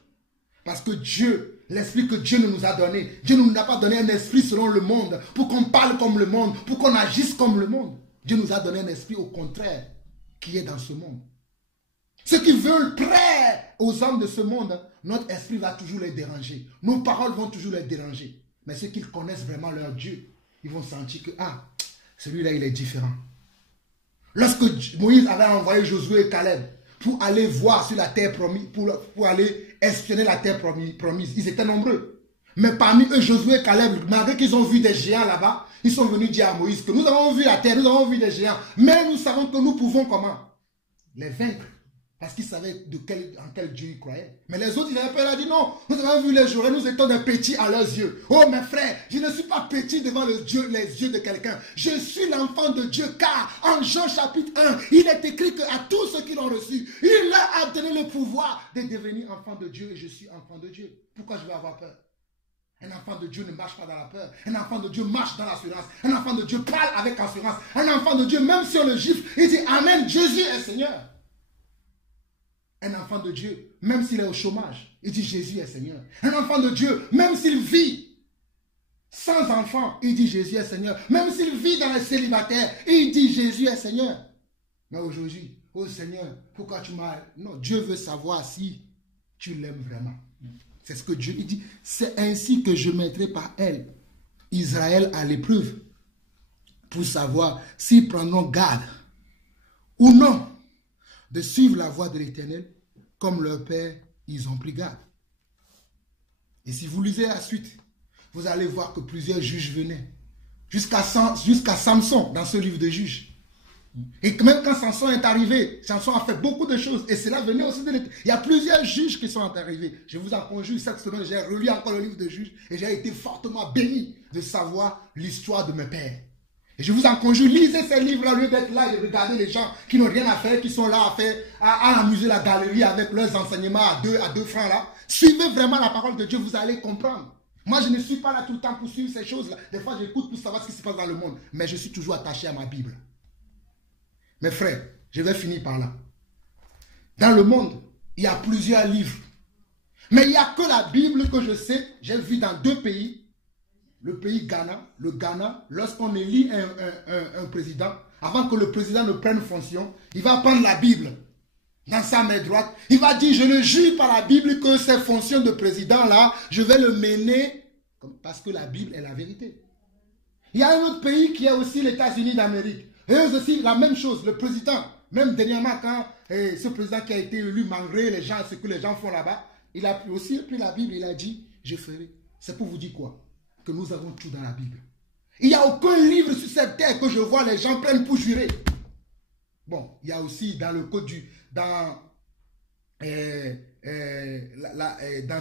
Parce que Dieu, l'esprit que Dieu nous a donné, Dieu ne nous a pas donné un esprit selon le monde, pour qu'on parle comme le monde, pour qu'on agisse comme le monde. Dieu nous a donné un esprit au contraire, qui est dans ce monde. Ceux qui veulent plaire aux hommes de ce monde, notre esprit va toujours les déranger. Nos paroles vont toujours les déranger. Mais ceux qui connaissent vraiment leur Dieu, ils vont sentir que, ah, celui-là, il est différent. Lorsque Moïse avait envoyé Josué et Caleb pour aller voir sur la terre promise, pour aller espionner la terre promise, ils étaient nombreux. Mais parmi eux, Josué et Caleb, malgré qu'ils ont vu des géants là-bas, ils sont venus dire à Moïse que nous avons vu la terre, nous avons vu des géants, mais nous savons que nous pouvons comment? Les vaincre. Parce qu'ils savaient en quel Dieu ils croyaient. Mais les autres, ils avaient peur, ils ont dit non, nous avons vu les jours, nous étions des petits à leurs yeux. Oh mes frères, je ne suis pas petit devant les yeux de quelqu'un. Je suis l'enfant de Dieu, car en Jean chapitre 1, il est écrit qu'à tous ceux qui l'ont reçu, il leur a donné le pouvoir de devenir enfant de Dieu, et je suis enfant de Dieu. Pourquoi je vais avoir peur? Un enfant de Dieu ne marche pas dans la peur. Un enfant de Dieu marche dans l'assurance. Un enfant de Dieu parle avec assurance. Un enfant de Dieu, même si on le gifle, il dit Amen, Jésus est Seigneur. Un enfant de Dieu, même s'il est au chômage, il dit Jésus est Seigneur. Un enfant de Dieu, même s'il vit sans enfant, il dit Jésus est Seigneur. Même s'il vit dans les célibataires, il dit Jésus est Seigneur. Mais aujourd'hui, oh Seigneur, pourquoi tu m'as... Non, Dieu veut savoir si tu l'aimes vraiment. C'est ce que Dieu dit. C'est ainsi que je mettrai par elle Israël à l'épreuve pour savoir s'ils prendront garde ou non de suivre la voie de l'Éternel, comme leur père, ils ont pris garde. Et si vous lisez la suite, vous allez voir que plusieurs juges venaient. Jusqu'à Samson, dans ce livre de juges. Et même quand Samson est arrivé, Samson a fait beaucoup de choses. Et cela venait aussi de l'Éternel. Il y a plusieurs juges qui sont arrivés. Je vous en conjure, cette semaine, j'ai relu encore le livre de juges. Et j'ai été fortement béni de savoir l'histoire de mes pères. Et je vous en conjure, lisez ces livres-là, au lieu d'être là et de regarder les gens qui n'ont rien à faire, qui sont là à amuser la galerie avec leurs enseignements à deux francs là. Suivez vraiment la parole de Dieu, vous allez comprendre. Moi, je ne suis pas là tout le temps pour suivre ces choses-là. Des fois, j'écoute pour savoir ce qui se passe dans le monde. Mais je suis toujours attaché à ma Bible. Mes frères, je vais finir par là. Dans le monde, il y a plusieurs livres. Mais il n'y a que la Bible que je sais, j'ai vu dans 2 pays. Le pays Ghana, le Ghana, lorsqu'on élit un président, avant que le président ne prenne fonction, il va prendre la Bible dans sa main droite. Il va dire, je le jure par la Bible que ces fonctions de président-là, je vais le mener parce que la Bible est la vérité. Il y a un autre pays qui est aussi les États-Unis d'Amérique. Et eux aussi, la même chose, le président. Même dernièrement, quand ce président qui a été élu, malgré les gens, ce que les gens font là-bas, il a aussi pris la Bible, il a dit, je ferai. C'est pour vous dire quoi? Que nous avons tout dans la Bible. Il n'y a aucun livre sur cette terre que je vois les gens prennent pour jurer. Bon, il y a aussi dans le code dans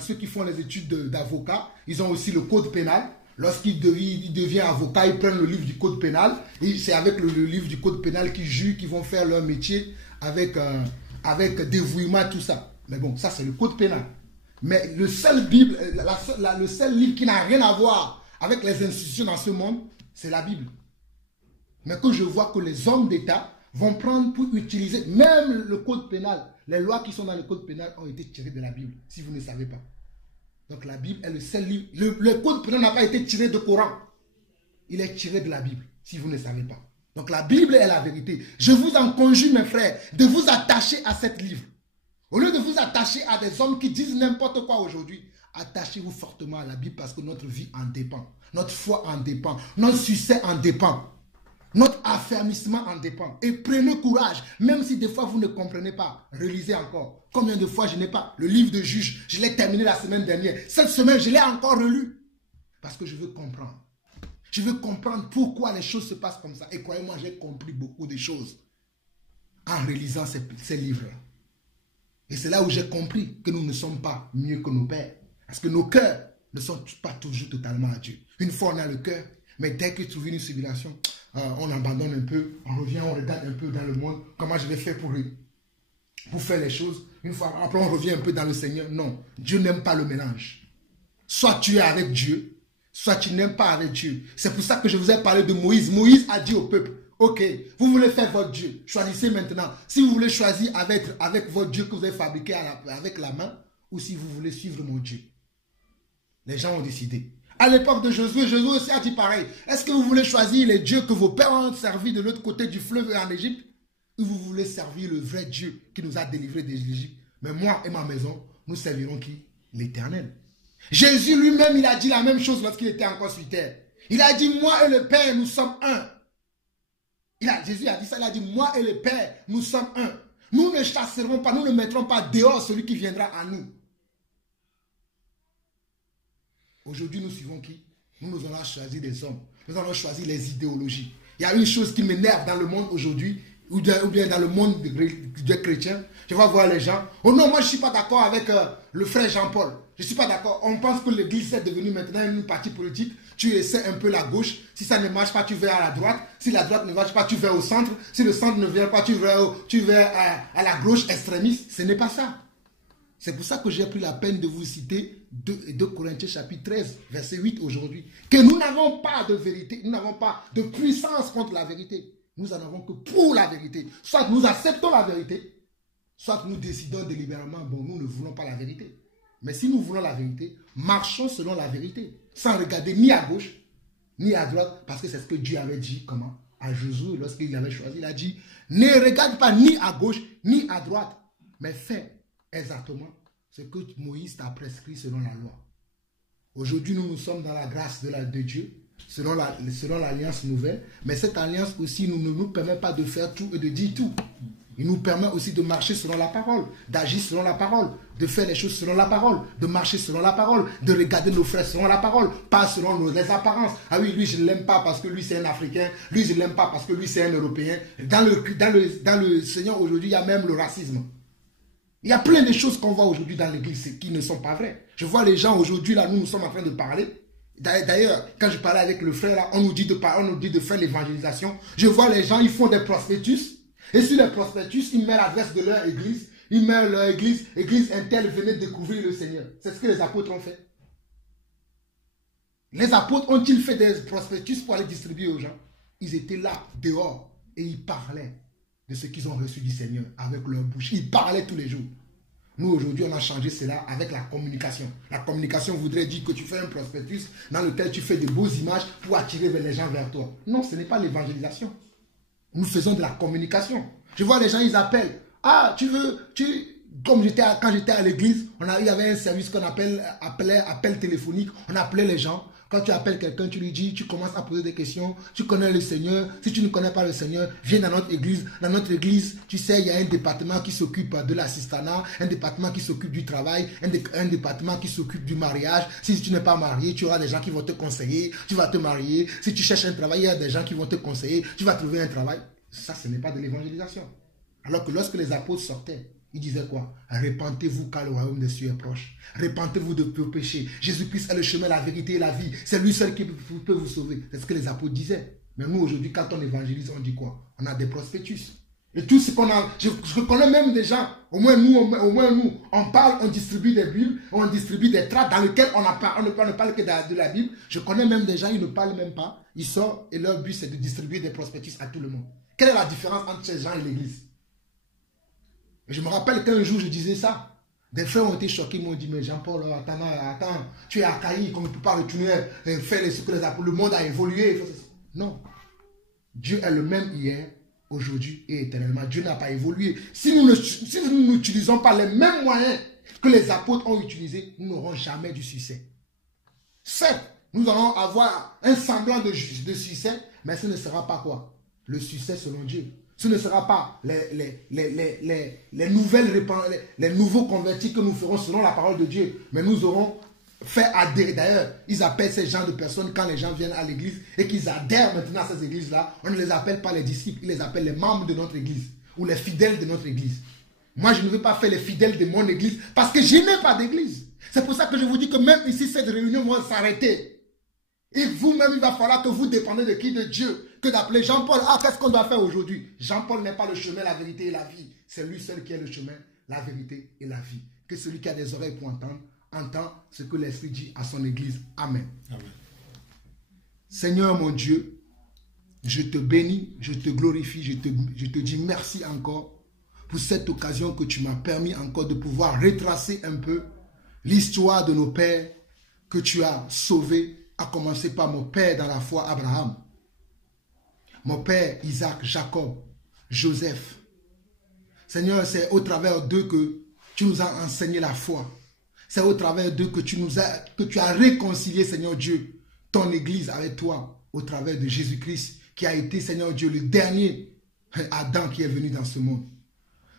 ceux qui font les études d'avocat, ils ont aussi le code pénal. Lorsqu'il devient avocat, ils prennent le livre du code pénal. Et c'est avec le livre du code pénal qu'ils jurent, qu'ils vont faire leur métier avec dévouement, tout ça. Mais bon, ça c'est le code pénal. Mais le seul livre qui n'a rien à voir avec les institutions dans ce monde, c'est la Bible. Mais que je vois que les hommes d'État vont prendre pour utiliser, même le code pénal, les lois qui sont dans le code pénal ont été tirées de la Bible, si vous ne savez pas. Donc la Bible est le seul livre. Le code pénal n'a pas été tiré du Coran. Il est tiré de la Bible, si vous ne savez pas. Donc la Bible est la vérité. Je vous en conjure, mes frères, de vous attacher à cet livre. Au lieu de vous attacher à des hommes qui disent n'importe quoi aujourd'hui, attachez-vous fortement à la Bible parce que notre vie en dépend. Notre foi en dépend. Notre succès en dépend. Notre affermissement en dépend. Et prenez courage, même si des fois vous ne comprenez pas. Relisez encore. Combien de fois je n'ai pas le livre de Juges, je l'ai terminé la semaine dernière. Cette semaine, je l'ai encore relu. Parce que je veux comprendre. Je veux comprendre pourquoi les choses se passent comme ça. Et croyez-moi, j'ai compris beaucoup de choses en réalisant ces livres-là. Et c'est là où j'ai compris que nous ne sommes pas mieux que nos pères. Parce que nos cœurs ne sont pas toujours totalement à Dieu. Une fois on a le cœur, mais dès qu'il trouve une civilisation, on abandonne un peu, on revient, on regarde un peu dans le monde, comment je vais faire pour faire les choses. Une fois, après on revient un peu dans le Seigneur. Non, Dieu n'aime pas le mélange. Soit tu es avec Dieu, soit tu n'aimes pas avec Dieu. C'est pour ça que je vous ai parlé de Moïse. Moïse a dit au peuple, ok, vous voulez faire votre Dieu, choisissez maintenant. Si vous voulez choisir avec votre Dieu que vous avez fabriqué avec la main, ou si vous voulez suivre mon Dieu. Les gens ont décidé. À l'époque de Josué, Josué aussi a dit pareil. Est-ce que vous voulez choisir les dieux que vos pères ont servis de l'autre côté du fleuve en Égypte, ou vous voulez servir le vrai Dieu qui nous a délivrés de l'Égypte? Mais moi et ma maison, nous servirons qui? L'Éternel. Jésus lui-même, il a dit la même chose lorsqu'il était encore sur terre. Il a dit, moi et le Père, nous sommes un. Jésus a dit ça, il a dit, moi et le Père, nous sommes un. Nous ne chasserons pas, nous ne mettrons pas dehors celui qui viendra à nous. Aujourd'hui, nous suivons qui? Nous allons choisir des hommes. Nous allons choisir les idéologies. Il y a une chose qui m'énerve dans le monde aujourd'hui, ou bien dans le monde des chrétiens. Je vais voir les gens. Oh non, moi je ne suis pas d'accord avec le frère Jean-Paul. Je ne suis pas d'accord. On pense que l'église est devenue maintenant une partie politique. Tu essaies un peu la gauche. Si ça ne marche pas, tu vas à la droite. Si la droite ne marche pas, tu vas au centre. Si le centre ne vient pas, tu vas à la gauche extrémiste. Ce n'est pas ça. C'est pour ça que j'ai pris la peine de vous citer 2 Corinthiens chapitre 13, verset 8 aujourd'hui. Que nous n'avons pas de vérité, nous n'avons pas de puissance contre la vérité. Nous en avons que pour la vérité. Soit nous acceptons la vérité, soit nous décidons délibérément, bon, nous ne voulons pas la vérité. Mais si nous voulons la vérité, marchons selon la vérité, sans regarder ni à gauche, ni à droite, parce que c'est ce que Dieu avait dit, comment? À Josué, lorsqu'il avait choisi, il a dit, ne regarde pas ni à gauche, ni à droite, mais fais exactement ce que Moïse t'a prescrit selon la loi. Aujourd'hui, nous sommes dans la grâce de Dieu, selon l'alliance nouvelle, mais cette alliance aussi ne nous permet pas de faire tout et de dire tout. Il nous permet aussi de marcher selon la parole, d'agir selon la parole, de faire les choses selon la parole, de marcher selon la parole, de regarder nos frères selon la parole, pas selon les apparences. Ah oui, lui je ne l'aime pas parce que lui c'est un Africain, lui je ne l'aime pas parce que lui c'est un Européen. Dans le Seigneur aujourd'hui, il y a même le racisme. Il y a plein de choses qu'on voit aujourd'hui dans l'église qui ne sont pas vraies. Je vois les gens aujourd'hui, là, nous sommes en train de parler. D'ailleurs, quand je parlais avec le frère, là, on nous dit de faire l'évangélisation. Je vois les gens, ils font des prospectus. Et sur les prospectus, ils mettent l'adresse de leur église. Ils mettent leur église Intel, venez découvrir le Seigneur. C'est ce que les apôtres ont fait. Les apôtres ont-ils fait des prospectus pour aller distribuer aux gens? Ils étaient là, dehors, et ils parlaient de ce qu'ils ont reçu du Seigneur avec leur bouche. Ils parlaient tous les jours. Nous, aujourd'hui, on a changé cela avec la communication. La communication voudrait dire que tu fais un prospectus dans lequel tu fais de beaux images pour attirer les gens vers toi. Non, ce n'est pas l'évangélisation. Nous faisons de la communication. Je vois les gens, ils appellent. Ah, comme quand j'étais à l'église, il y avait un service qu'on appelle appel téléphonique. On appelait les gens. Quand tu appelles quelqu'un, tu lui dis, tu commences à poser des questions. Tu connais le Seigneur. Si tu ne connais pas le Seigneur, viens dans notre église. Dans notre église, tu sais, il y a un département qui s'occupe de l'assistanat, un département qui s'occupe du travail, un département qui s'occupe du mariage. Si tu n'es pas marié, tu auras des gens qui vont te conseiller. Tu vas te marier. Si tu cherches un travail, il y a des gens qui vont te conseiller. Tu vas trouver un travail. Ça, ce n'est pas de l'évangélisation. Alors que lorsque les apôtres sortaient, ils disaient quoi? Repentez-vous car le royaume des cieux est proche. Repentez-vous de vos péchés. Jésus-Christ est le chemin, la vérité et la vie. C'est lui seul qui peut vous sauver. C'est ce que les apôtres disaient. Mais nous, aujourd'hui, quand on évangélise, on dit quoi? On a des prospectus. Et tout ce qu'on a... Je connais même des gens, au moins nous, on parle, on distribue des Bibles, on distribue des tracts dans lesquels on ne parle que de la Bible. Je connais même des gens, ils ne parlent même pas. Ils sortent et leur but, c'est de distribuer des prospectus à tout le monde. Quelle est la différence entre ces gens et l'église? Je me rappelle qu'un jour, je disais ça. Des frères ont été choqués, ils m'ont dit, mais Jean-Paul, attends, tu es archaïque, on ne peut pas retourner faire ce que les apôtres, le monde a évolué. Non. Dieu est le même hier, aujourd'hui et éternellement. Dieu n'a pas évolué. Si nous n'utilisons pas les mêmes moyens que les apôtres ont utilisés, nous n'aurons jamais du succès. Certes, nous allons avoir un semblant de succès, mais ce ne sera pas quoi? Le succès selon Dieu. Ce ne sera pas les nouveaux convertis que nous ferons selon la parole de Dieu. Mais nous aurons faire adhérer. D'ailleurs, ils appellent ces gens de personnes, quand les gens viennent à l'église et qu'ils adhèrent maintenant à ces églises-là, on ne les appelle pas les disciples, ils les appellent les membres de notre église ou les fidèles de notre église. Moi, je ne veux pas faire les fidèles de mon église parce que je n'ai pas d'église. C'est pour ça que je vous dis que même ici, cette réunion va s'arrêter. Et vous-même, il va falloir que vous dépendez de qui? De Dieu. Que d'appeler Jean-Paul. Ah, qu'est-ce qu'on doit faire aujourd'hui? Jean-Paul n'est pas le chemin, la vérité et la vie. C'est lui seul qui est le chemin, la vérité et la vie. Que celui qui a des oreilles pour entendre, entend ce que l'Esprit dit à son église. Amen. Amen. Seigneur mon Dieu, je te bénis, je te glorifie, je te dis merci encore pour cette occasion que tu m'as permis encore de pouvoir retracer un peu l'histoire de nos pères que tu as sauvés, à commencer par mon père dans la foi, Abraham, mon père Isaac, Jacob, Joseph. Seigneur, c'est au travers d'eux que tu nous as enseigné la foi. C'est au travers d'eux que tu as réconcilié, Seigneur Dieu, ton église avec toi, au travers de Jésus-Christ, qui a été, Seigneur Dieu, le dernier Adam qui est venu dans ce monde.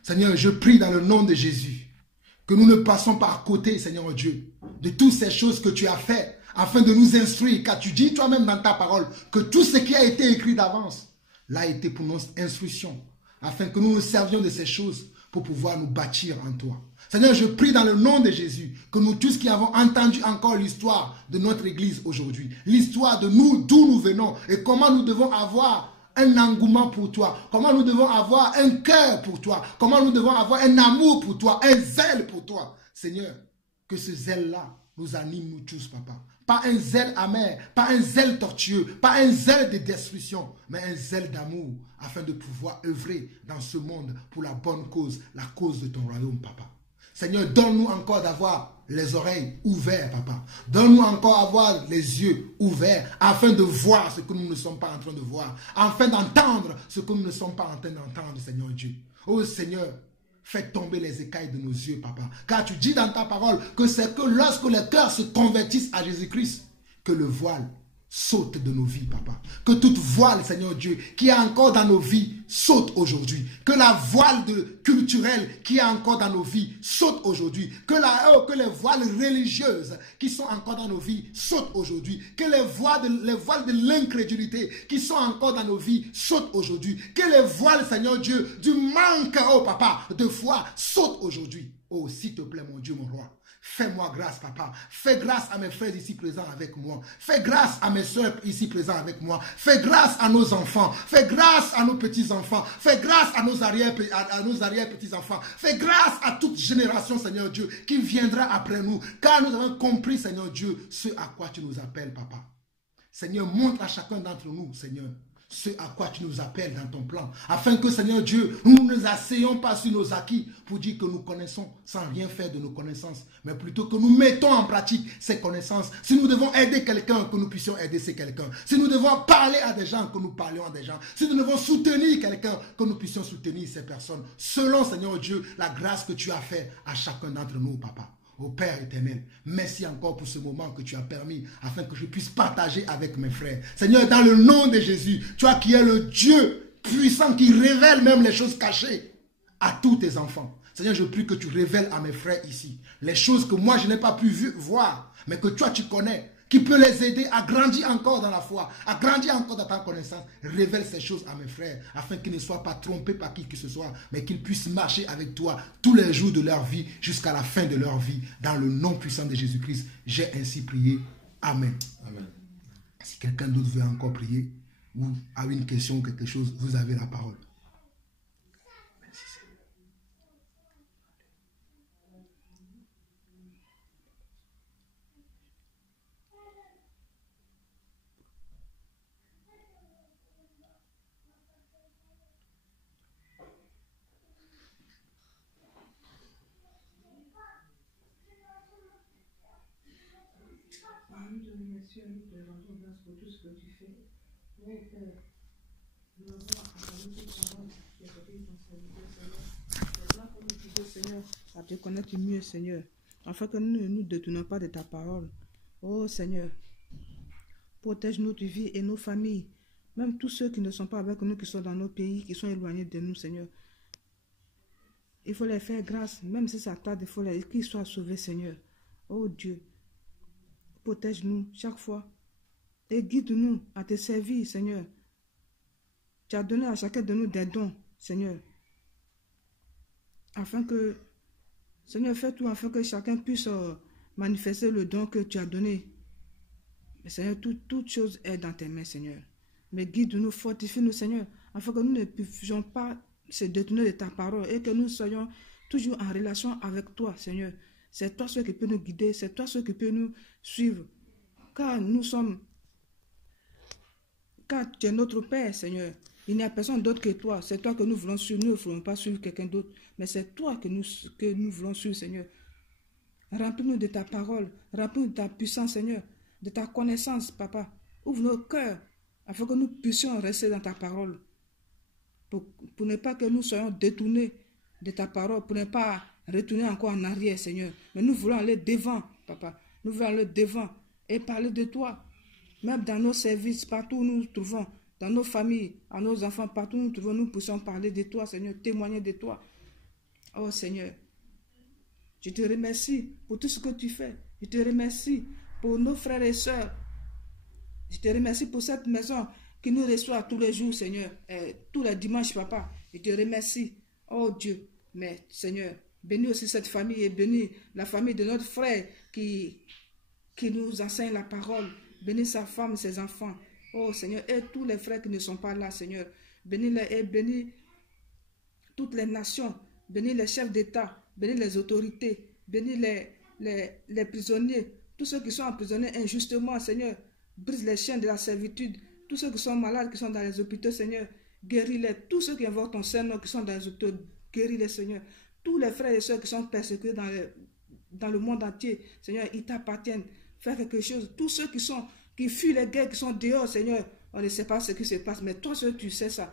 Seigneur, je prie dans le nom de Jésus, que nous ne passons pas à côté, Seigneur Dieu, de toutes ces choses que tu as faites, afin de nous instruire, car tu dis toi-même dans ta parole, que tout ce qui a été écrit d'avance, l'a été pour notre instruction, afin que nous nous servions de ces choses pour pouvoir nous bâtir en toi. Seigneur, je prie dans le nom de Jésus, que nous tous qui avons entendu encore l'histoire de notre église aujourd'hui, l'histoire de nous, d'où nous venons, et comment nous devons avoir un engouement pour toi, comment nous devons avoir un cœur pour toi, comment nous devons avoir un amour pour toi, un zèle pour toi. Seigneur, que ce zèle-là nous anime nous tous, papa. Pas un zèle amer, pas un zèle tortueux, pas un zèle de destruction, mais un zèle d'amour, afin de pouvoir œuvrer dans ce monde pour la bonne cause, la cause de ton royaume, papa. Seigneur, donne-nous encore d'avoir les oreilles ouvertes, papa. Donne-nous encore d'avoir les yeux ouverts, afin de voir ce que nous ne sommes pas en train de voir, afin d'entendre ce que nous ne sommes pas en train d'entendre, Seigneur Dieu. Oh Seigneur, fais tomber les écailles de nos yeux, papa. Car tu dis dans ta parole que c'est que lorsque les cœurs se convertissent à Jésus-Christ, que le voile saute de nos vies, papa. Que toute voile, Seigneur Dieu, qui est encore dans nos vies, saute aujourd'hui. Que la voile culturelle qui est encore dans nos vies, saute aujourd'hui. Que les voiles religieuses qui sont encore dans nos vies, sautent aujourd'hui. Que les voiles de l'incrédulité qui sont encore dans nos vies, sautent aujourd'hui. Que les voiles, Seigneur Dieu, du manque, oh papa, de foi, sautent aujourd'hui. Oh, s'il te plaît, mon Dieu, mon roi. Fais-moi grâce, papa. Fais grâce à mes frères ici présents avec moi. Fais grâce à mes soeurs ici présents avec moi. Fais grâce à nos enfants. Fais grâce à nos petits-enfants. Fais grâce à nos arrière-petits-enfants. Fais grâce à toute génération, Seigneur Dieu, qui viendra après nous. Car nous avons compris, Seigneur Dieu, ce à quoi tu nous appelles, papa. Seigneur, montre à chacun d'entre nous, Seigneur, ce à quoi tu nous appelles dans ton plan, afin que, Seigneur Dieu, nous ne nous asseyons pas sur nos acquis pour dire que nous connaissons sans rien faire de nos connaissances, mais plutôt que nous mettons en pratique ces connaissances. Si nous devons aider quelqu'un, que nous puissions aider ces quelqu'un. Si nous devons parler à des gens, que nous parlions à des gens. Si nous devons soutenir quelqu'un, que nous puissions soutenir ces personnes, selon, Seigneur Dieu, la grâce que tu as fait à chacun d'entre nous, papa. Ô Père éternel, merci encore pour ce moment que tu as permis afin que je puisse partager avec mes frères. Seigneur, dans le nom de Jésus, toi qui es le Dieu puissant qui révèle même les choses cachées à tous tes enfants. Seigneur, je prie que tu révèles à mes frères ici les choses que moi je n'ai pas pu voir, mais que toi tu connais, qui peut les aider à grandir encore dans la foi, à grandir encore dans ta connaissance. Révèle ces choses à mes frères, afin qu'ils ne soient pas trompés par qui que ce soit, mais qu'ils puissent marcher avec toi tous les jours de leur vie, jusqu'à la fin de leur vie. Dans le nom puissant de Jésus-Christ, j'ai ainsi prié. Amen. Amen. Si quelqu'un d'autre veut encore prier, ou a une question ou quelque chose, vous avez la parole. Nous te remercions et nous te rendons grâce pour tout ce que tu fais. Oh Père, nous avons entendu tes paroles qui a été ton serviteur, Seigneur. Maintenant que nous disons, Seigneur, à te connaître mieux, Seigneur, afin que nous ne nous détournons pas de ta parole. Oh Seigneur, protège notre vie et nos familles, même tous ceux qui ne sont pas avec nous, qui sont dans nos pays, qui sont éloignés de nous, Seigneur. Il faut les faire grâce, même si ça tarde, il faut qu'ils soient sauvés, Seigneur. Oh Dieu. protège-nous chaque fois. Et guide-nous à te servir, Seigneur. Tu as donné à chacun de nous des dons, Seigneur. Afin que, Seigneur, fais tout afin que chacun puisse manifester le don que tu as donné. Mais Seigneur, toute chose est dans tes mains, Seigneur. Mais guide-nous, fortifie-nous, Seigneur, afin que nous ne puissions pas se détourner de ta parole et que nous soyons toujours en relation avec toi, Seigneur. C'est toi seul qui peut nous guider, c'est toi seul qui peut nous suivre. Car tu es notre Père, Seigneur. Il n'y a personne d'autre que toi. C'est toi que nous voulons suivre. Nous ne voulons pas suivre quelqu'un d'autre. Mais c'est toi que nous voulons suivre, Seigneur. Remplis-nous de ta parole. Remplis-nous de ta puissance, Seigneur. De ta connaissance, Papa. Ouvre nos cœurs afin que nous puissions rester dans ta parole. Pour ne pas que nous soyons détournés de ta parole. Pour ne pas retourner encore en arrière, Seigneur. Mais nous voulons aller devant, Papa. Nous voulons aller devant et parler de toi. Même dans nos services, partout où nous nous trouvons, dans nos familles, à nos enfants, partout où nous nous trouvons, nous puissions parler de toi, Seigneur, témoigner de toi. Oh Seigneur, je te remercie pour tout ce que tu fais. Je te remercie pour nos frères et sœurs. Je te remercie pour cette maison qui nous reçoit tous les jours, Seigneur, tous les dimanches, Papa. Je te remercie, oh Dieu. Mais Seigneur, bénis aussi cette famille et bénis la famille de notre frère qui nous enseigne la parole. Bénis sa femme, ses enfants. Oh Seigneur, et tous les frères qui ne sont pas là, Seigneur. Bénis-les et bénis toutes les nations. Bénis les chefs d'État. Bénis les autorités. Bénis les prisonniers. Tous ceux qui sont emprisonnés injustement, Seigneur. Brise les chaînes de la servitude. Tous ceux qui sont malades, qui sont dans les hôpitaux, Seigneur. Guéris-les. Tous ceux qui invoquent ton Saint-Nom, qui sont dans les hôpitaux, guéris-les, Seigneur. Tous les frères et sœurs qui sont persécutés dans le monde entier, Seigneur, ils t'appartiennent. Fais quelque chose. Tous ceux qui fuient les guerres, qui sont dehors, Seigneur, on ne sait pas ce qui se passe, mais toi seul tu sais ça.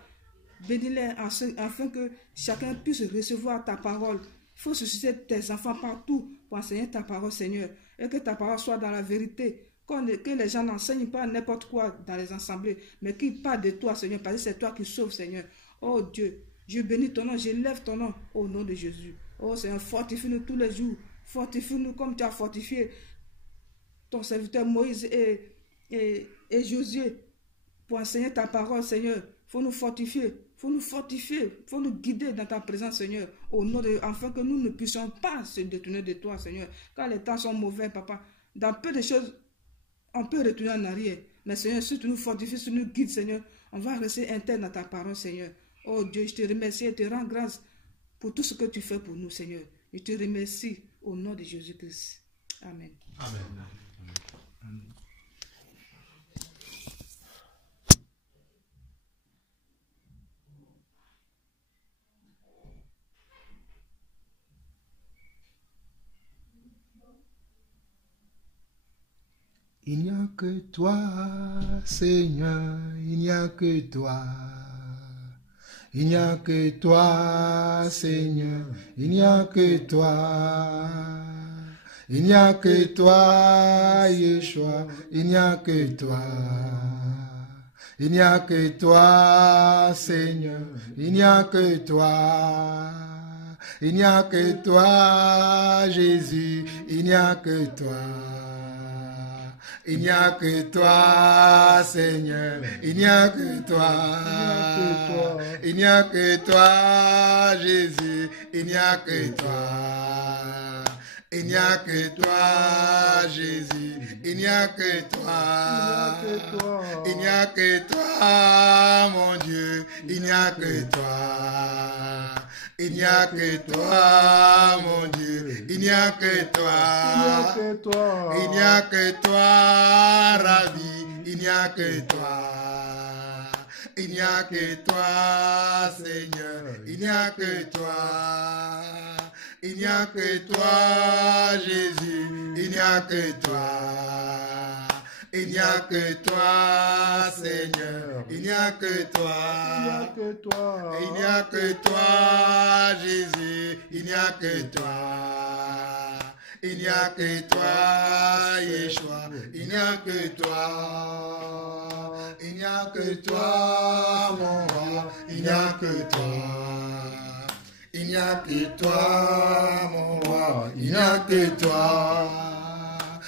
Bénis-les afin que chacun puisse recevoir ta parole. Il faut susciter tes enfants partout pour enseigner ta parole, Seigneur. Et que ta parole soit dans la vérité. Que les gens n'enseignent pas n'importe quoi dans les assemblées, mais qu'ils parlent de toi, Seigneur, parce que c'est toi qui sauves, Seigneur. Oh Dieu, je bénis ton nom, j'élève ton nom au nom de Jésus. Oh Seigneur, fortifie-nous tous les jours. Fortifie-nous comme tu as fortifié ton serviteur Moïse et Josué pour enseigner ta parole, Seigneur. Il faut nous fortifier, il faut nous guider dans ta présence, Seigneur, afin que nous ne puissions pas se détourner de toi, Seigneur. Car les temps sont mauvais, Papa. Dans peu de choses, on peut retourner en arrière. Mais Seigneur, si tu nous fortifies, si tu nous guides, Seigneur, on va rester interne dans ta parole, Seigneur. Oh Dieu, je te remercie et te rends grâce pour tout ce que tu fais pour nous, Seigneur. Je te remercie au nom de Jésus-Christ. Amen. Amen. Il n'y a que toi, Seigneur, il n'y a que toi. Il n'y a que toi, Seigneur, il n'y a que toi. Il n'y a que toi, Yeshua, il n'y a que toi. Il n'y a que toi, Seigneur, il n'y a que toi. Il n'y a que toi, Jésus, il n'y a que toi. Il n'y a que toi, Seigneur, il n'y a que toi. Il n'y a que toi, Jésus, il n'y a que toi. Il n'y a que toi, Jésus, il n'y a que toi. Il n'y a que toi, mon Dieu, il n'y a que toi. Il n'y a que toi, mon Dieu, il n'y a que toi. Il n'y a que toi, Rabbi, il n'y a que toi. Il n'y a que toi, Seigneur, il n'y a que toi. Il n'y a que toi, Jésus, il n'y a que toi. Il n'y a que toi, Seigneur, il n'y a que toi. Il n'y a que toi, Jésus, il n'y a que toi. Il n'y a que toi, Yeshua, il n'y a que toi. Il n'y a que toi, mon roi, il n'y a que toi. Il n'y a que toi, mon roi, il n'y a que toi.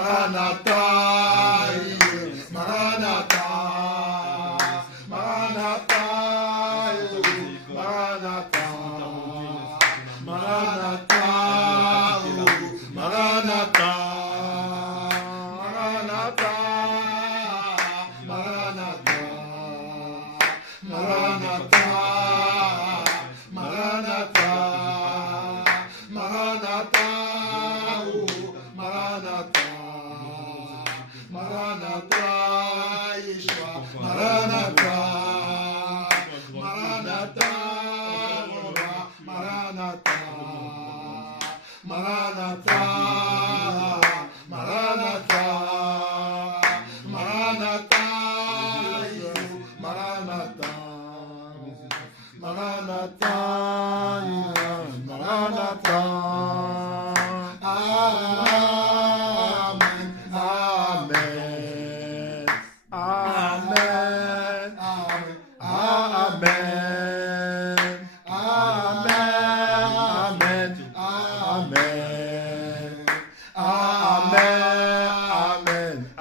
Maranatha, Maranatha, Maranatha, Maranatha, Maranatha, Maranatha, Maranatha, Maranatha, Maranatha, Maranatha, Maranatha, Maranatha, Maranatha, Yeshua, Maranatha, Maranatha, Maranatha, Maranatha, Maranatha, Maranatha, Maranatha, Maranatha, Maranatha. Amen, amen, amen, amen, amen, amen, amen, amen, amen,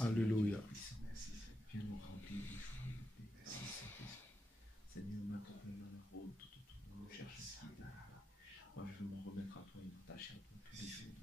Alléluia. Viens nous remplir de joie et de paix. Merci Saint-Esprit. Seigneur, maintenant qu'on est dans la route, nous cherchons qui est là. Moi, je veux m'en remettre à toi et m'attacher à toi tous les jours.